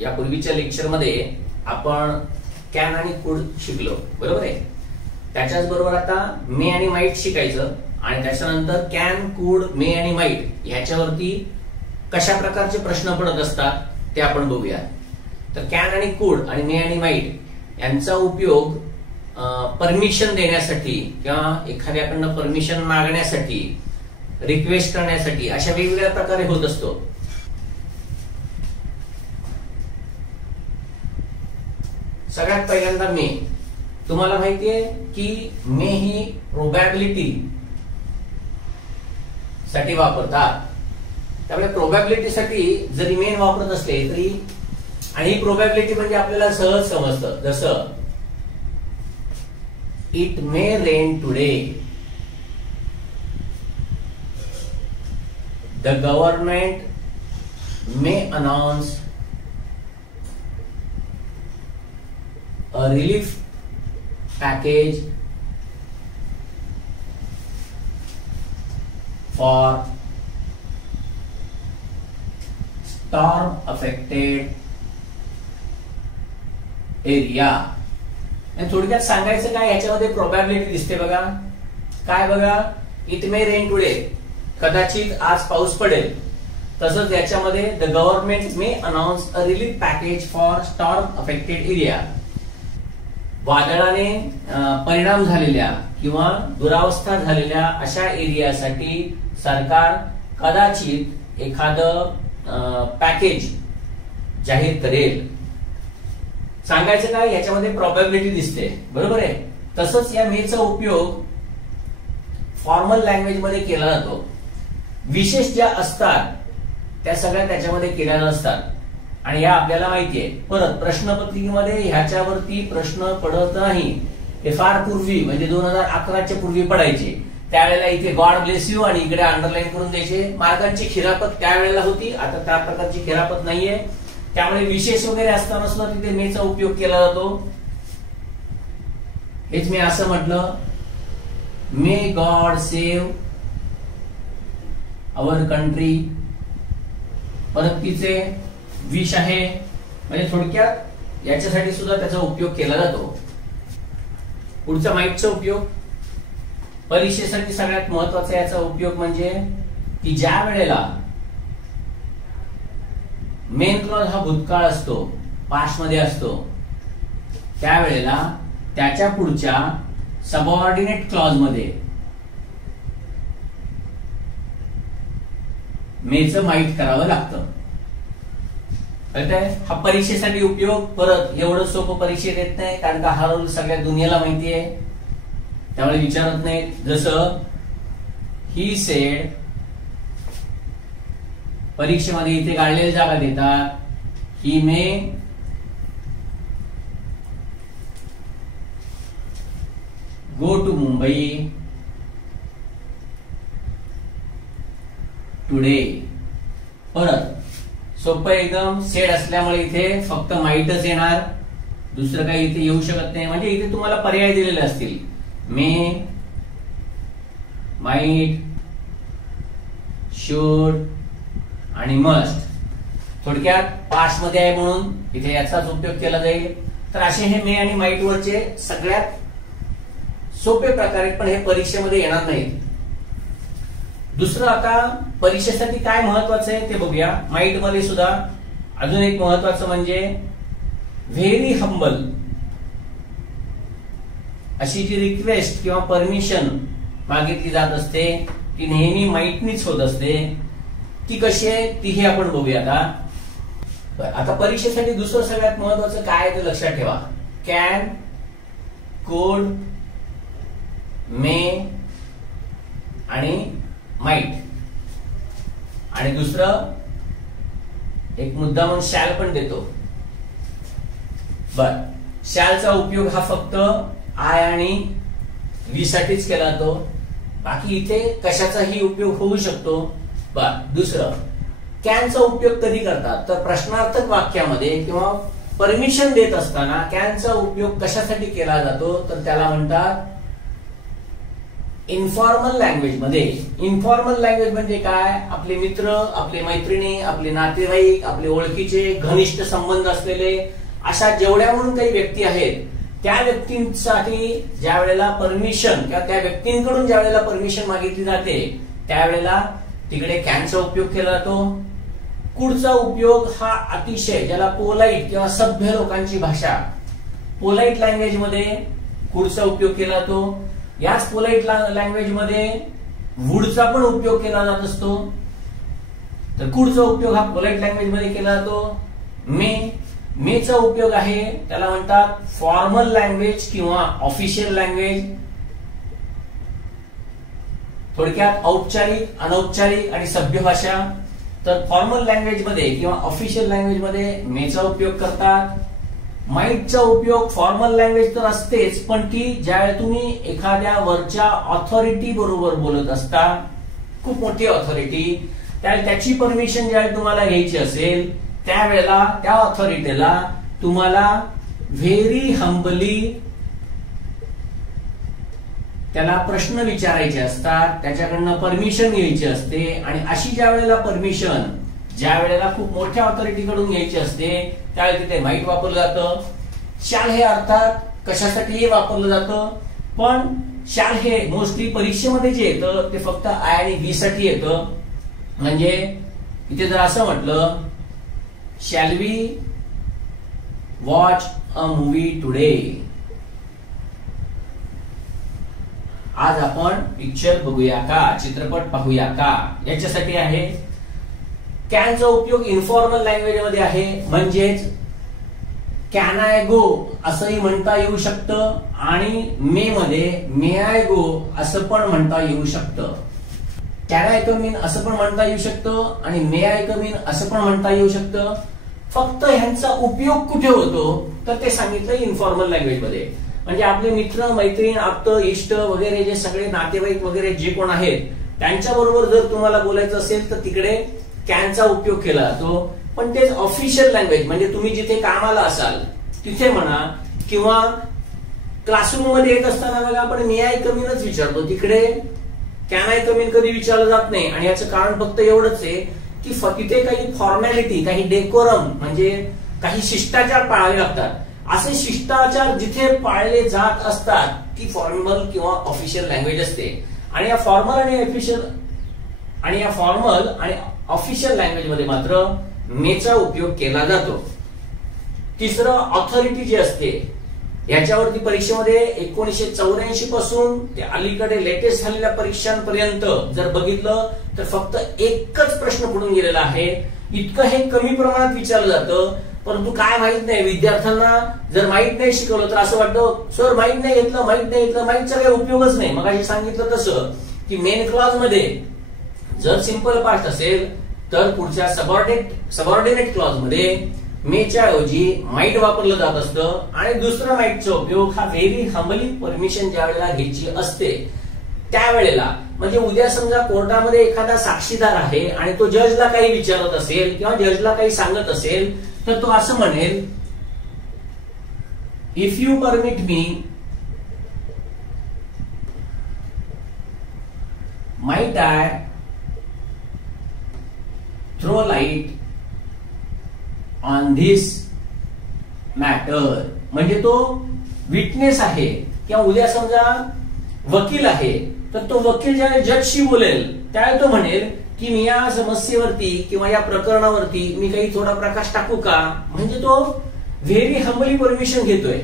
या पूर्वीच्या लेक्चर मध्ये आपण कॅन आणि कुड शिकलो, बरोबर आहे. त्याच्याच बरोबर आता मे आणि माइट शिकायचं आणि त्याच्यानंतर कॅन, कुड, मे आणि माइट ह्याच्यावरती कशा प्रकारचे प्रश्न पडत असतात ते आपण बघूया. तर कॅन आणि कुड आणि मे आणि माइट यांचा उपयोग परमिशन देण्यासाठी किंवा एखाद्याकडनं परमिशन मागण्यासाठी, रिक्वेस्ट करण्यासाठी अशा वेगवेगळ्या प्रकारे होत असतो. सगळ्यात पहिल्यांदा मे. तुम्हाला माहितीये की मे ही प्रोबॅबिलिटी साठी वापरतात. त्यामुळे प्रोबॅबिलिटी साठी जरी मेन वापरत असले तरी, आणि ही प्रोबॅबिलिटी म्हणजे आपल्याला सहज समजतं. जसं it may rain today, the government may announce a relief package for storm affected area. आणि थोडक्यात सांगायचं काय, याच्यामध्ये प्रोबॅबिलिटी दिसते बघा. काय बघा, इट मे रेन टुडे, कदाचित आज पाऊस पडेल. तसंच याच्यामध्ये the government may announce a relief package for storm affected area. वादळाने परिणाम झालेल्या किंवा दुरावस्था झालेल्या अशा एरियासाठी सरकार कदाचित एखादं पॅकेज जाहीर करेल. सांगायचं काय, याच्यामध्ये प्रोबॅबिलिटी दिसते, बरोबर आहे. तसंच या मेचा उपयोग फॉर्मल लँग्वेज मध्ये केला जातो. विशेष ज्या असतात त्या सगळ्या त्याच्यामध्ये केल्या नसतात आणि या आपल्याला माहितीये. परत प्रश्नपत्रिकेमध्ये ह्याच्यावरती प्रश्न पडत नाही. हे फार पूर्वी म्हणजे 2011च्या पूर्वी पडायचे. त्यावेळेला इथे गॉड ब्लेस यू आणि इकडे अंडरलाईन करून द्यायचे. मार्गांची खिरापत त्यावेळेला होती, आता त्या प्रकारची खिरापत नाहीये. त्यामुळे विशेष वगैरे असताना सुद्धा तिथे मेचा उपयोग केला जातो. हेच मी असं म्हटलं, may God save our country. परत तिचे विश आहे, म्हणजे थोडक्यात याच्यासाठी सुद्धा त्याचा उपयोग केला जातो. पुढचा माइटचा उपयोग परीक्षेसाठी सगळ्यात महत्वाचा याचा उपयोग म्हणजे की ज्या वेळेला मेन क्लॉज हा भूतकाळ असतो, पास्ट मध्ये असतो, त्यावेळेला त्याच्या पुढच्या सबऑर्डिनेट क्लॉज मध्ये मेचं माइट करावं लागतं. हा परीक्षेसाठी उपयोग. परत एवढं सोपं परीक्षेत येत नाही, कारण का हा रोल सगळ्या दुनियाला माहिती आहे, त्यामुळे विचारत नाही. जसं ही सेड, परीक्षेमध्ये इथे गाळलेल्या जागा देतात. ही मे गो टू मुंबई टुडे. परत सोपं एकदम. सेड असल्यामुळे इथे फक्त माइटच येणार, दुसरं काही इथे येऊ शकत नाही. म्हणजे इथे तुम्हाला पर्याय दिलेले असतील, मे, माइट, शुड आणि मस्ट. थोडक्यात पास्ट मध्ये आहे म्हणून इथे याचाच उपयोग केला जाईल. तर असे हे मे आणि माइट वरचे सगळ्यात सोपे प्रकार आहेत, पण हे परीक्षेमध्ये येणार नाहीत. दुसरं आता परीक्षेसाठी काय महत्वाचं आहे ते बघूया. माइट मध्ये सुद्धा अजून एक महत्वाचं म्हणजे व्हेरी हंबल अशी जी रिक्वेस्ट किंवा परमिशन मागितली जात असते ती नेहमी माइटनीच होत असते. ती कशी आहे तीही आपण बघूया. आता परीक्षेसाठी दुसरं सगळ्यात महत्वाचं काय आहे ते लक्षात ठेवा. कॅन, कुड, मे आणि माइट. आणि दुसरं एक मुद्दा म्हणून शॅल पण देतो. बर, शॅलचा उपयोग हा फक्त आय आणि वी साठीच केला जातो. बाकी इथे कशाचाही उपयोग होऊ शकतो. बर, दुसरं कॅनचा उपयोग कधी करतात तर प्रश्नार्थक वाक्यामध्ये किंवा परमिशन देत असताना कॅनचा उपयोग कशासाठी केला जातो तर त्याला म्हणतात इन्फॉर्मल लँग्वेज म्हणजे काय, आपले मित्र, आपले मैत्रिणी, आपले नातेवाईक, आपले ओळखीचे घनिष्ठ संबंध असलेले अशा जेवढ्या म्हणून काही व्यक्ती आहेत, त्या व्यक्तींसाठी ज्या वेळेला परमिशन किंवा त्या व्यक्तींकडून ज्या वेळेला परमिशन मागितली जाते त्यावेळेला तिकडे कॅनचा उपयोग केला जातो. कुडचा उपयोग हा अतिशय ज्याला पोलाईट किंवा सभ्य लोकांची भाषा, पोलाईट लँग्वेज मध्ये कुडचा उपयोग केला जातो. याच पोलाईट लँग्वेज मध्ये वुडचा पण उपयोग केला जात असतो. तर कुडचा उपयोग हा पोलाईट लँग्वेज मध्ये केला जातो. मेचा उपयोग आहे त्याला म्हणतात फॉर्मल लँग्वेज किंवा ऑफिशियल लँग्वेज. थोडक्यात औपचारिक, अनौपचारिक आणि सभ्य भाषा. तर फॉर्मल लँग्वेज मध्ये किंवा ऑफिशियल लँग्वेज मध्ये मेचा उपयोग करतात. माईटचा उपयोग फॉर्मल लँग्वेज तर असतेच, पण ती ज्यावेळी तुम्ही एखाद्या वरच्या ऑथॉरिटी बरोबर बोलत असता, खूप मोठी ऑथॉरिटी, त्याची परमिशन ज्यावेळी तुम्हाला घ्यायची असेल त्यावेळेला त्या ऑथॉरिटीला तुम्हाला व्हेरी हंबली त्याला प्रश्न विचारायचे असतात, त्याच्याकडनं परमिशन घ्यायची असते. आणि अशी ज्या वेळेला परमिशन ज्या वेळेला खूप मोठ्या ऑथॉरिटी कडून घ्यायची असते त्यावेळी तिथे माईट वापरलं जातं. शाल हे अर्थात कशासाठी वापरलं जातं, पण शाल हे मोस्टली परीक्षेमध्ये जे येतं ते फक्त आय आणि बी साठी येतं. म्हणजे इथे जर असं म्हटलं, shall we watch a movie today, आज आपण पिक्चर बघूया का, चित्रपट पाहूया का, याच्यासाठी आहे. कॅनचा उपयोग इन्फॉर्मल लँग्वेज मध्ये आहे, म्हणजेच कॅन आय गो असंही म्हणता येऊ शकतं आणि मे मध्ये मे आय गो असं पण म्हणता येऊ शकतं. कॅन आय कम इन असं पण म्हणता येऊ शकतं आणि मे आय कम इन असं पण म्हणता येऊ शकतं. फक्त ह्यांचा उपयोग कुठे होतो तर ते सांगितलं इन्फॉर्मल लँग्वेज मध्ये. म्हणजे आपले मित्र, मैत्रीण, आप्त, इष्ट वगैरे जे सगळे नातेवाईक वगैरे जे कोण आहेत त्यांच्या बरोबर जर तुम्हाला बोलायचं असेल तर तिकडे कॅनचा उपयोग केला जातो. पण तेच ऑफिशियल लँग्वेज म्हणजे तुम्ही जिथे कामाला असाल तिथे म्हणा किंवा क्लासरूम मध्ये येत असताना बघा आपण मे आय कम इनच विचारतो, तिकडे कॅन आय कम इन कधी विचारलं जात नाही. आणि याचं कारण फक्त एवढंच आहे की तिथे काही फॉर्मॅलिटी, काही डेकोरम म्हणजे काही शिष्टाचार पाळावे लागतात. असे शिष्टाचार जिथे पाळले जात असतात ती फॉर्मल किंवा ऑफिशियल लँग्वेज असते. आणि या फॉर्मल आणि ऑफिशियल लँग्वेज मध्ये मात्र मेचा उपयोग केला जातो. तिसरं ऑथॉरिटी जी असते, याच्यावरती परीक्षेमध्ये 1984 पासून ते अलीकडे लेटेस्ट झालेल्या परीक्षांपर्यंत जर बघितलं तर फक्त एकच प्रश्न पडून गेलेला आहे. इतकं हे कमी प्रमाणात विचारलं जातं, परंतु काय माहित नाही विद्यार्थ्यांना जर माहित नाही शिकवलं तर असं वाटतं सर माहित नाही घेतलं, माहितचा काही उपयोगच नाही. मग अशी सांगितलं तसं की मेन क्लॉज मध्ये जर सिंपल पास्ट असेल तर पुढच्या सबऑर्डिनेट क्लॉज मध्ये मेच्या ऐवजी माईट वापरलं जात असतं. आणि दुसरा माईटचा उपयोग हा व्हेरी हंबली परमिशन ज्या वेळेला घ्यायची असते त्यावेळेला. म्हणजे उद्या समजा कोर्टामध्ये एखादा साक्षीदार आहे आणि तो जजला काही विचारत असेल किंवा जजला काही सांगत असेल तर तो असं म्हणेल, if you permit me might I throw light on this matter. म्हणजे तो विटनेस आहे किंवा उद्या समजा वकील आहे तर तो वकील ज्या जजशी बोलेल त्यावेळी तो म्हणेल की मी या समस्येवरती किंवा या प्रकरणावरती मी काही थोडा प्रकाश टाकू का. म्हणजे तो व्हेरी हंबली परमिशन घेतोय.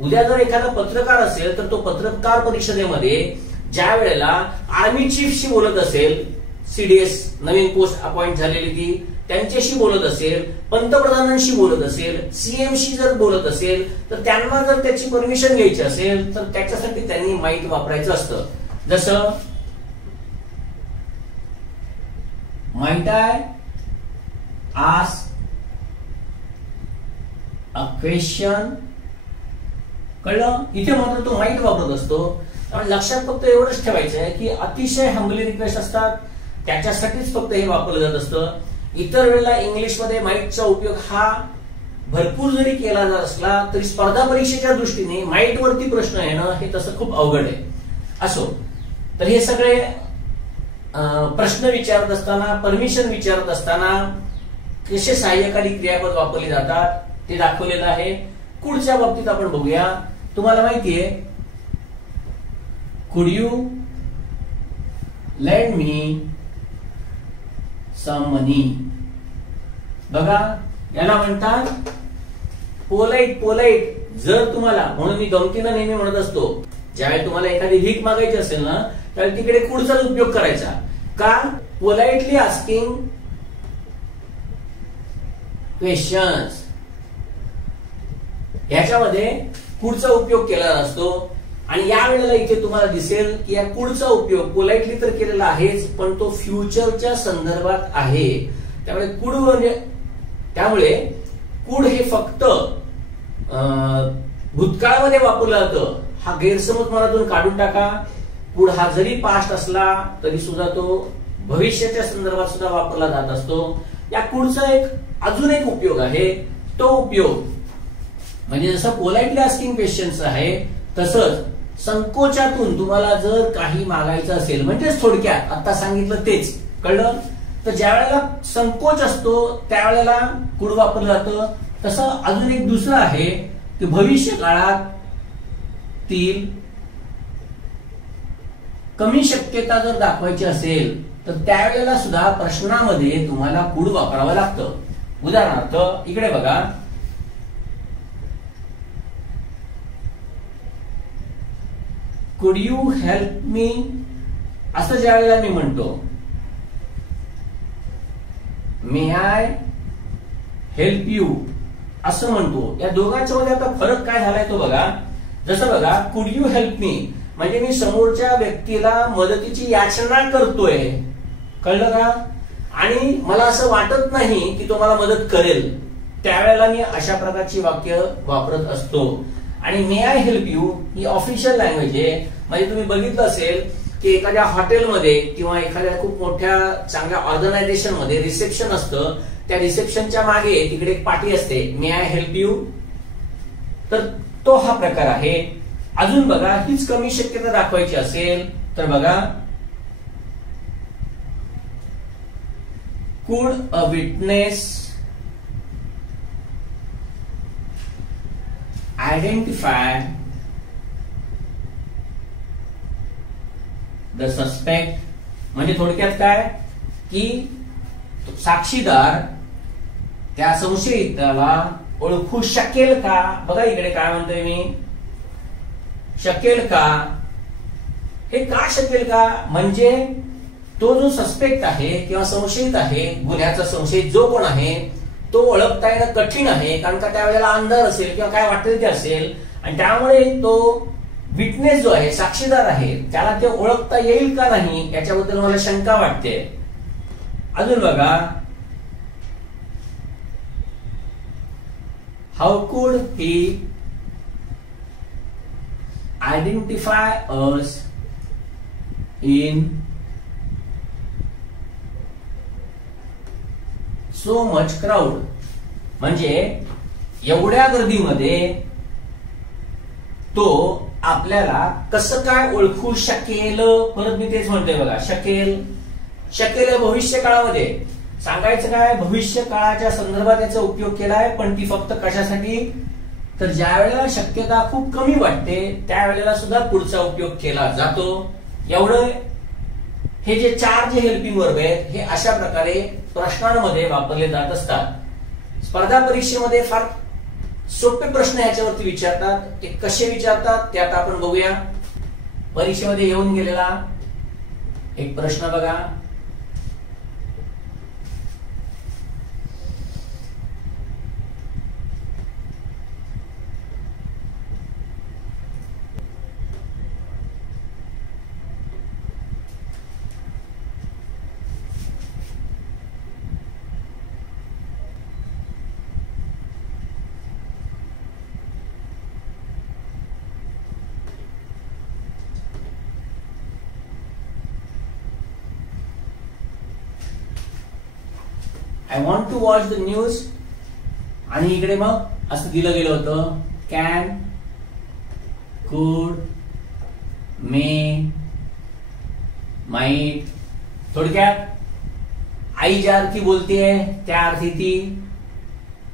उद्या जर एखादा पत्रकार असेल तर तो पत्रकार परिषदेमध्ये ज्या वेळेला आर्मी चीफशी बोलत असेल, सीडीएस नवीन पोस्ट अपॉइंट झालेली ती त्यांच्याशी बोलत असेल, पंतप्रधानांशी बोलत असेल, सीएमशी जर बोलत असेल तर त्यांना जर त्याची परमिशन घ्यायची असेल तर त्याच्यासाठी त्यांनी माईट वापरायचं असतं. जसं might I ask a question, कळलं. इथे मात्र तो माईट वापरत असतो. कारण लक्षात फक्त एवढंच ठेवायचं आहे की अतिशय हंबली रिक्वेस्ट असतात त्याच्यासाठीच फक्त हे वापरलं जात असतं. इतर वेळेला इंग्लिशमध्ये माईटचा उपयोग हा भरपूर जरी केला जात असला तरी स्पर्धा परीक्षेच्या दृष्टीने माईट वरती प्रश्न येणं हे तसं खूप अवघड आहे. असो, तर हे सगळे प्रश्न विचारत असताना, परमिशन विचारत असताना कसे सहाय्यकारी क्रियापद वापरले जातात ते दाखवलेलं आहे. कुडच्या बाबतीत आपण बघूया. तुम्हाला माहितीये, कुड you lend me some money. बघा, याला म्हणतात पोलाइट. पोलाइट जर तुम्हाला, म्हणून मी गमतीनं नेहमी म्हणत असतो, ज्यावेळी तुम्हाला एखादी भीक मागायची असेल ना, त्यावेळी तिकडे कुडचा उपयोग करायचा. का? पोलाइटली आस्किंग क्वेश्चन्स, ह्याच्यामध्ये कुडचा उपयोग केला असतो. आणि या वेळेला इथे तुम्हाला दिसेल की या कुडचा उपयोग पोलाइटली तर केलेला आहेच, पण तो फ्युचरच्या संदर्भात आहे. त्यामुळे कुड हे फक्त भूतकाळामध्ये वापरलं जातं. हा गैरसमज मनातून काढून टाका. कुड हा जरी पास्ट असला तरी सुद्धा तो भविष्याच्या संदर्भात सुद्धा वापरला जात असतो. या कुडचा अजून एक उपयोग आहे. तो उपयोग म्हणजे जसं पोलाइटली आस्किंग क्वेश्चन्स आहे, तसंच संकोचातून तुम्हाला जर काही मागायचं असेल, म्हणजेच थोडक्यात आता सांगितलं तेच, कळलं? तर ज्या वेळेला संकोच असतो त्यावेळेला कुड वापरलं जातं. तसं अजून एक दुसरं आहे की भविष्य काळातील कमी शक्यता जर दाखवायची असेल तर त्यावेळेला सुद्धा प्रश्नामध्ये तुम्हाला कुड वापरावं लागतं. उदाहरणार्थ इकडे बघा, कुड यू हेल्प मी, असं ज्या वेळेला मी म्हणतो, मे आय हेल्प यू असं म्हणतो, या दोघांच्या मध्ये आता फरक काय झालाय तो बघा. जसं बघा, कुड यू हेल्प मी म्हणजे मी समोरच्या व्यक्तीला मदतीची याचना करतोय, कळलं का? आणि मला असं वाटत नाही की तो मला मदत करेल, त्यावेळेला मी अशा प्रकारची वाक्य वापरत असतो. आणि मे आय हेल्प यू ही ऑफिशियल लँग्वेज आहे. म्हणजे तुम्ही बघितलं असेल की एखाद्या हॉटेलमध्ये किंवा एखाद्या खूप मोठ्या चांगल्या ऑर्गनायझेशन मध्ये रिसेप्शन असतं, त्या रिसेप्शनच्या मागे तिकडे एक पाटी असते, मे आय हेल्प यू. तर तो हा प्रकार आहे. अजून बघा, हीच कमी शक्यता दाखवायची असेल तर बघा, कुड a witness identify the suspect. म्हणजे थोडक्यात काय की साक्षीदार त्या संशयिताला ओळखू शकेल का? बघा इकडे काय म्हणतोय मी, शकेल का. हे का शकेल का? म्हणजे तो जो सस्पेक्ट आहे किंवा संशयित आहे, गुन्ह्याचा संशयित जो कोण आहे, तो ओळखता येणं कठीण आहे, कारण का त्यावेळेला अंधार असेल किंवा काय वाटेल ते असेल. आणि त्यामुळे तो विटनेस जो आहे, साक्षीदार आहे, त्याला ते ओळखता येईल का नाही याच्याबद्दल मला शंका वाटते. अजून बघा, how could he identify us in so much crowd. म्हणजे एवढ्या गर्दीमध्ये तो आपल्याला कसं काय ओळखू शकेल. परत मी तेच म्हणतोय बघा, शकेल. शकेल भविष्य काळामध्ये सांगायचं काय, भविष्य काळाच्या संदर्भात याचा उपयोग केलाय, पण ती फक्त कशासाठी, तर ज्या वेळेला शक्यता खूप कमी वाटते त्यावेळेला सुद्धा पुढचा उपयोग केला जातो. एवढं हे जे चार जे हेल्पिंग वर्ब आहेत हे अशा प्रकारे प्रश्नांमध्ये वापरले जात असतात. स्पर्धा परीक्षेमध्ये फार सोपे प्रश्न याच्यावरती विचारतात. ते कसे विचारतात ते आता आपण बघूया. परीक्षेमध्ये येऊन गेलेला एक प्रश्न बघा. I want to watch the news. आणि इकडे मग असं दिलं गेलं होतं, कॅन, कुड, मे, माइट. थोडक्यात आई ज्या अर्थी बोलतेय त्या अर्थी ती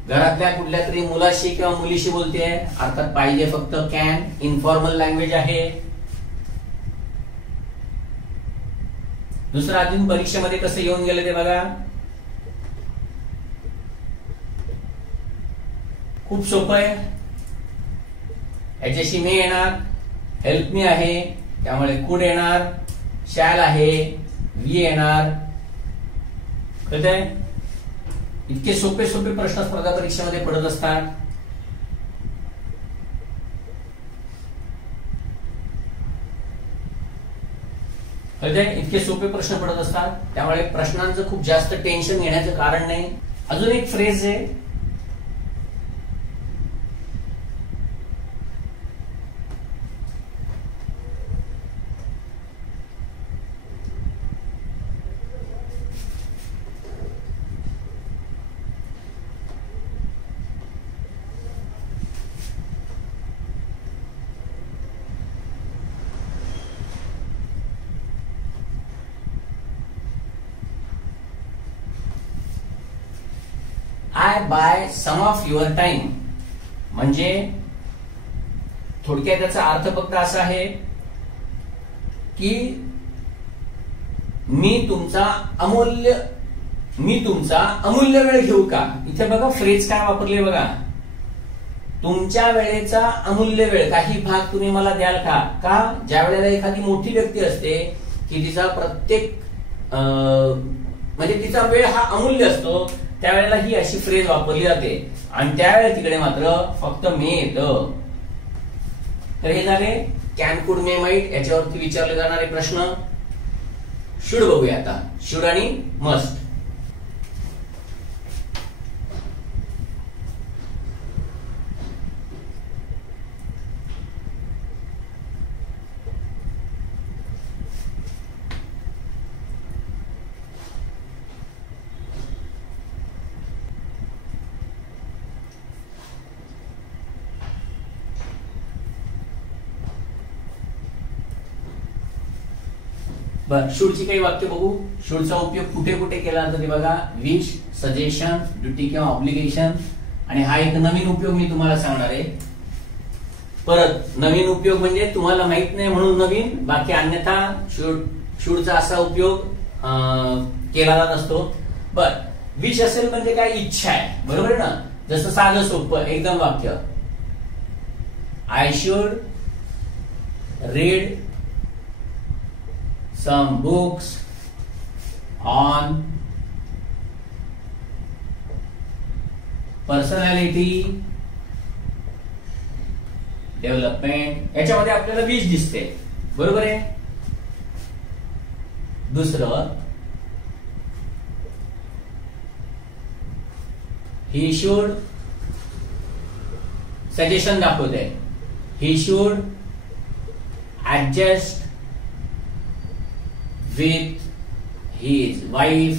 घरातल्या कुठल्या तरी मुलाशी किंवा मुलीशी बोलतेय. अर्थात पाहिजे फक्त कॅन. इन्फॉर्मल लँग्वेज आहे. दुसरं अजून परीक्षेमध्ये कसं येऊन गेलं ते बघा. खूप सोपं आहे. याच्याशी मे येणार, हेल्प मी आहे त्यामुळे कुड येणार, शॅल आहे, वी येणार. कळतंय? इतके सोपे सोपे प्रश्न स्पर्धा परीक्षेमध्ये पडत असतात. कळतंय? इतके सोपे प्रश्न पडत असतात त्यामुळे प्रश्नांचं खूप जास्त टेन्शन घेण्याचं कारण नाही. अजून एक फ्रेज आहे, I buy some of your time. म्हणजे थोडक्यात त्याचा अर्थ फक्त असा आहे की मी तुमचा अमूल्य वेळ घेऊ का. इथे बघा फ्रेज काय वापरले बघा. तुमच्या वेळेचा अमूल्य वेळ, काही भाग तुम्ही मला द्याल का. का ज्या वेळेला एखादी मोठी व्यक्ती असते की तिचा प्रत्येक म्हणजे तिचा वेळ हा अमूल्य असतो त्यावेळेला ही अशी फ्रेज वापरली जाते. आणि त्यावेळेला तिकडे मात्र फक्त मे येतं. तर हे झाले कॅन, कुड, मे, माइट याच्यावरती विचारले जाणारे प्रश्न. शुड बघूया आता. शुड आणि मस्ट. बर, शूडची काही वाक्य बघू. शूडचा उपयोग कुठे कुठे केला जातो ते बघा. विश, सजेशन, ड्युटी किंवा ऑब्लिगेशन. आणि हा एक नवीन उपयोग मी तुम्हाला सांगणार आहे. परत नवीन उपयोग म्हणजे तुम्हाला माहित नाही म्हणून नवीन, बाकी अन्यथा शूडचा असा उपयोग केला जात असतो. बर, विश असेल म्हणजे काय, इच्छा आहे, बरोबर आहे ना. जसं साधं सोपं एकदम वाक्य. I should read some books on personality development. याच्यामध्ये आपल्याला विश दिसते, बरोबर आहे. दुसरं, he should सजेशन दाखवते. he should adjust with his wife.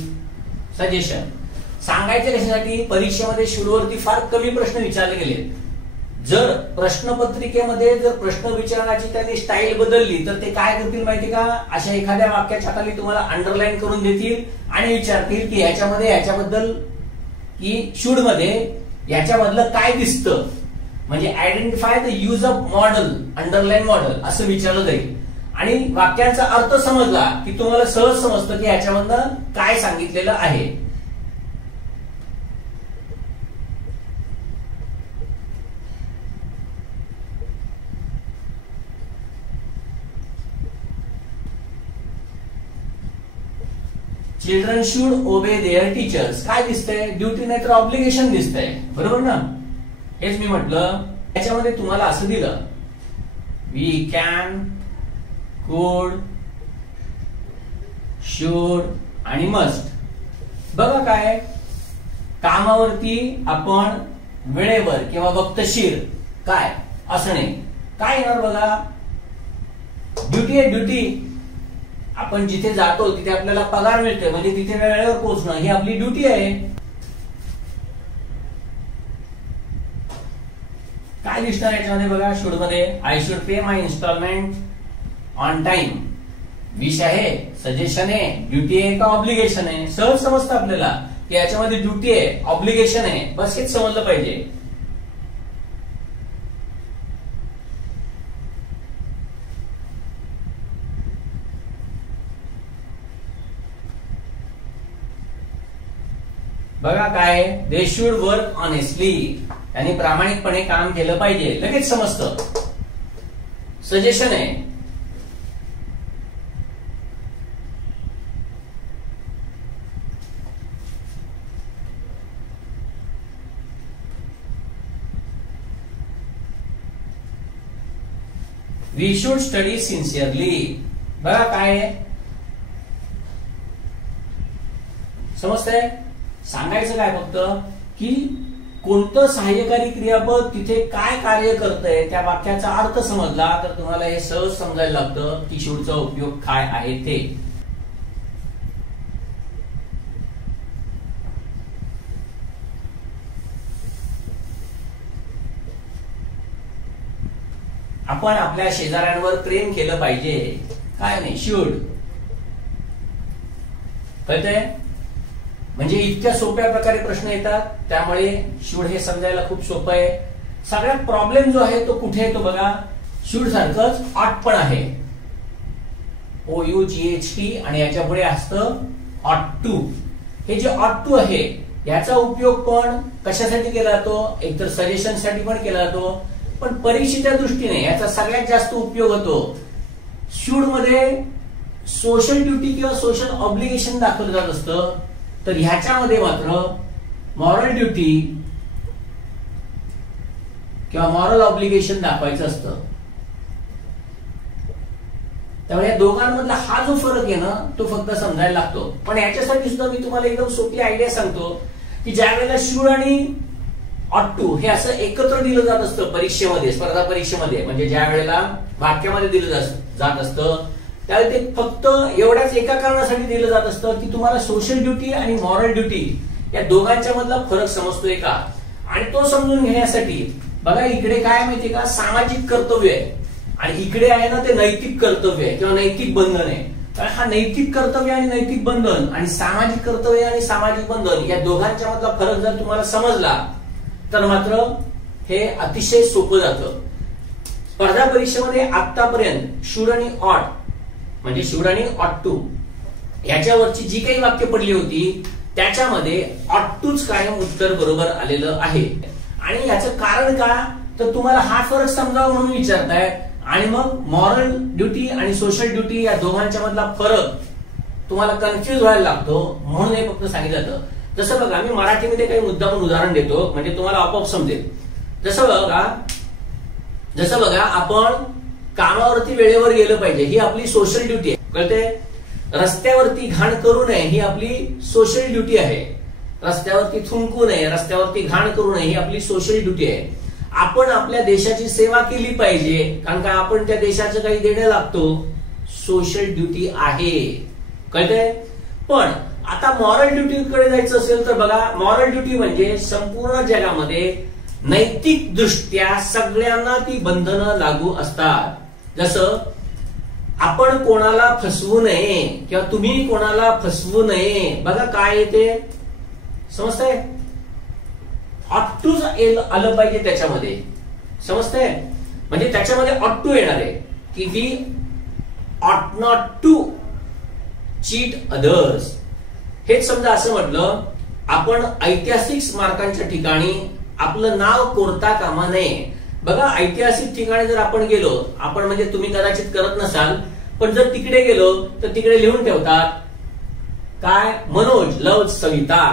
Suggestion सांगायचे कशासाठी, परीक्षेमध्ये शूडवरती फार कमी प्रश्न विचारले गेले. जर प्रश्नपत्रिकेमध्ये जर प्रश्न विचारण्याची त्यांनी स्टाईल बदलली तर ते काय करतील माहिती का, अशा एखाद्या वाक्याच्या खाली तुम्हाला अंडरलाईन करून देतील आणि विचारतील की याच्याबद्दल की शूड मध्ये याच्यामधलं काय दिसतं. म्हणजे identify the use of model, underline model असं विचारलं जाईल. आणि वाक्यांचा अर्थ समजला की तुम्हाला सहज समजतं की याच्यामधनं काय सांगितलेलं आहे. Children should obey their teachers. काय दिसतंय, ड्युटी नाही तर ऑब्लिगेशन दिसतंय, बरोबर ना. हेच मी म्हटलं. याच्यामध्ये तुम्हाला असं दिलं, वी कॅन, कुड, शुड आणि मस्ट. बघा काय, कामावरती आपण वेळेवर किंवा वक्तशीर काय असणे काय येणार बघा. ड्युटी आहे, ड्युटी. आपण जिथे जातो तिथे आपल्याला पगार मिळते म्हणजे तिथे वेळेवर पोहोचणं ही आपली ड्युटी आहे. काय दिसणार याच्यामध्ये बघा. शुड मध्ये I should pay my instalment on time. Wish आहे, सजेशन आहे, ड्युटी आहे का ऑब्लिगेशन आहे? सहज समजतं आपल्याला की याच्यामध्ये ड्युटी आहे, ऑब्लिगेशन आहे, बस हेच समजलं पाहिजे. बघा काय, दे शुड वर्क ऑनेस्टली, त्यांनी प्रामाणिकपणे काम केलं पाहिजे, लगेच समजतं. सजेशन आहे, वी शुड स्टडी सिन्सिअरली. बघा काय समजतंय, सांगायचं काय फक्त की कोणतं सहाय्यकारी क्रियापद तिथे काय कार्य करतंय, त्या वाक्याचा अर्थ समजला तर तुम्हाला हे सहज समजायला लागतं की शूडचा उपयोग काय आहे ते. आपण आपल्या शेजाऱ्यांवर प्रेम केलं पाहिजे, काय नाही, शुड. कळतंय? म्हणजे इतक्या सोप्या प्रकारे प्रश्न येतात, त्यामुळे शुड हे समजायला खूप सोपं आहे. सगळ्यात प्रॉब्लेम जो आहे तो कुठे आहे तो बघा, शुड सारखंच ऑट पण आहे, OUGHT, आणि याच्या पुढे असतं ऑट टू. हे जे ऑट टू आहे याचा उपयोग पण कशासाठी केला जातो, एकतर सजेशन साठी पण केला जातो, पण परीक्षेच्या दृष्टीने याचा सगळ्यात जास्त उपयोग होतो शुड मध्ये सोशल ड्युटी किंवा सोशल ऑब्लिगेशन दाखवलं जात असतं, तर ह्याच्यामध्ये मात्र मॉरल ड्युटी किंवा मॉरल ऑब्लिगेशन दाखवायचं असतं. त्यामुळे या दोघांमधला हा जो फरक आहे ना तो फक्त समजायला लागतो. पण याच्यासाठी सुद्धा मी तुम्हाला एकदम सोपी आयडिया सांगतो की ज्या वेळेला शुड आणि ऑट टू हे असं एकत्र दिलं जात असतं परीक्षेमध्ये, स्पर्धा परीक्षेमध्ये, म्हणजे ज्या वेळेला वाक्यामध्ये दिलं जात असतं त्यावेळी ते फक्त एवढ्याच एका कारणासाठी दिलं जात असतं की तुम्हाला सोशल ड्युटी आणि मॉरल ड्युटी या दोघांच्या मधला फरक समजतोय का. आणि तो समजून घेण्यासाठी बघा इकडे काय माहितीये का, सामाजिक कर्तव्य आहे, आणि इकडे आहे ना ते नैतिक कर्तव्य आहे किंवा नैतिक बंधन आहे. कारण हा नैतिक कर्तव्य आणि नैतिक बंधन आणि सामाजिक कर्तव्य आणि सामाजिक बंधन या दोघांच्या मधला फरक जर तुम्हाला समजला तर मात्र हे अतिशय सोपं जातं. स्पर्धा परीक्षेमध्ये आतापर्यंत शुड आणि ऑट म्हणजे शुड आणि ऑट टू याच्यावरची जी काही वाक्य पडली होती त्याच्यामध्ये ऑट टूच कायम उत्तर बरोबर आलेलं आहे. आणि याचं कारण का, तर तुम्हाला हा फरक समजावा म्हणून विचारताय, आणि मग मॉरल ड्युटी आणि सोशल ड्युटी या दोघांच्या मधला फरक तुम्हाला कन्फ्युज व्हायला लागतो, म्हणून हे फक्त सांगितलं जातं. जसं बघा मी मराठीमध्ये काही मुद्दामून उदाहरण देतो म्हणजे तुम्हाला आपोआप समजेल. जसं बघा आपण कामावरती वेळेवर गेलं पाहिजे, ही आपली सोशल ड्युटी आहे, कळते. रस्त्यावरती घाण करू नये ही आपली सोशल ड्युटी आहे, रस्त्यावरती थुंकू नये, रस्त्यावरती घाण करू नये ही आपली सोशल ड्युटी आहे. आपण आपल्या देशाची सेवा केली पाहिजे कारण का आपण त्या देशाचं काही देणं लागतो, सोशल ड्युटी आहे, कळते. पण आता मॉरल ड्युटीकडे जायचं असेल तर बघा मॉरल ड्युटी म्हणजे संपूर्ण जगामध्ये नैतिक दृष्ट्या सगळ्यांना ती बंधनं लागू असतात. जसं आपण कोणाला फसवू नये किंवा तुम्ही कोणाला फसवू नये, बघा काय येते समजतंय, ऑट टू आलं पाहिजे त्याच्यामध्ये, समजतंय. म्हणजे त्याच्यामध्ये ऑट टू येणार आहे की वी ऑट नॉट टू चीट अदर्स. हेच समजा असं म्हटलं आपण ऐतिहासिक स्मारकांच्या ठिकाणी आपलं नाव कोरता कामा नये. बघा ऐतिहासिक ठिकाणी जर आपण गेलो, आपण म्हणजे तुम्ही कदाचित करत नसाल, पण जर तिकडे गेलो तर तिकडे लिहून ठेवतात काय, मनोज लव सविता.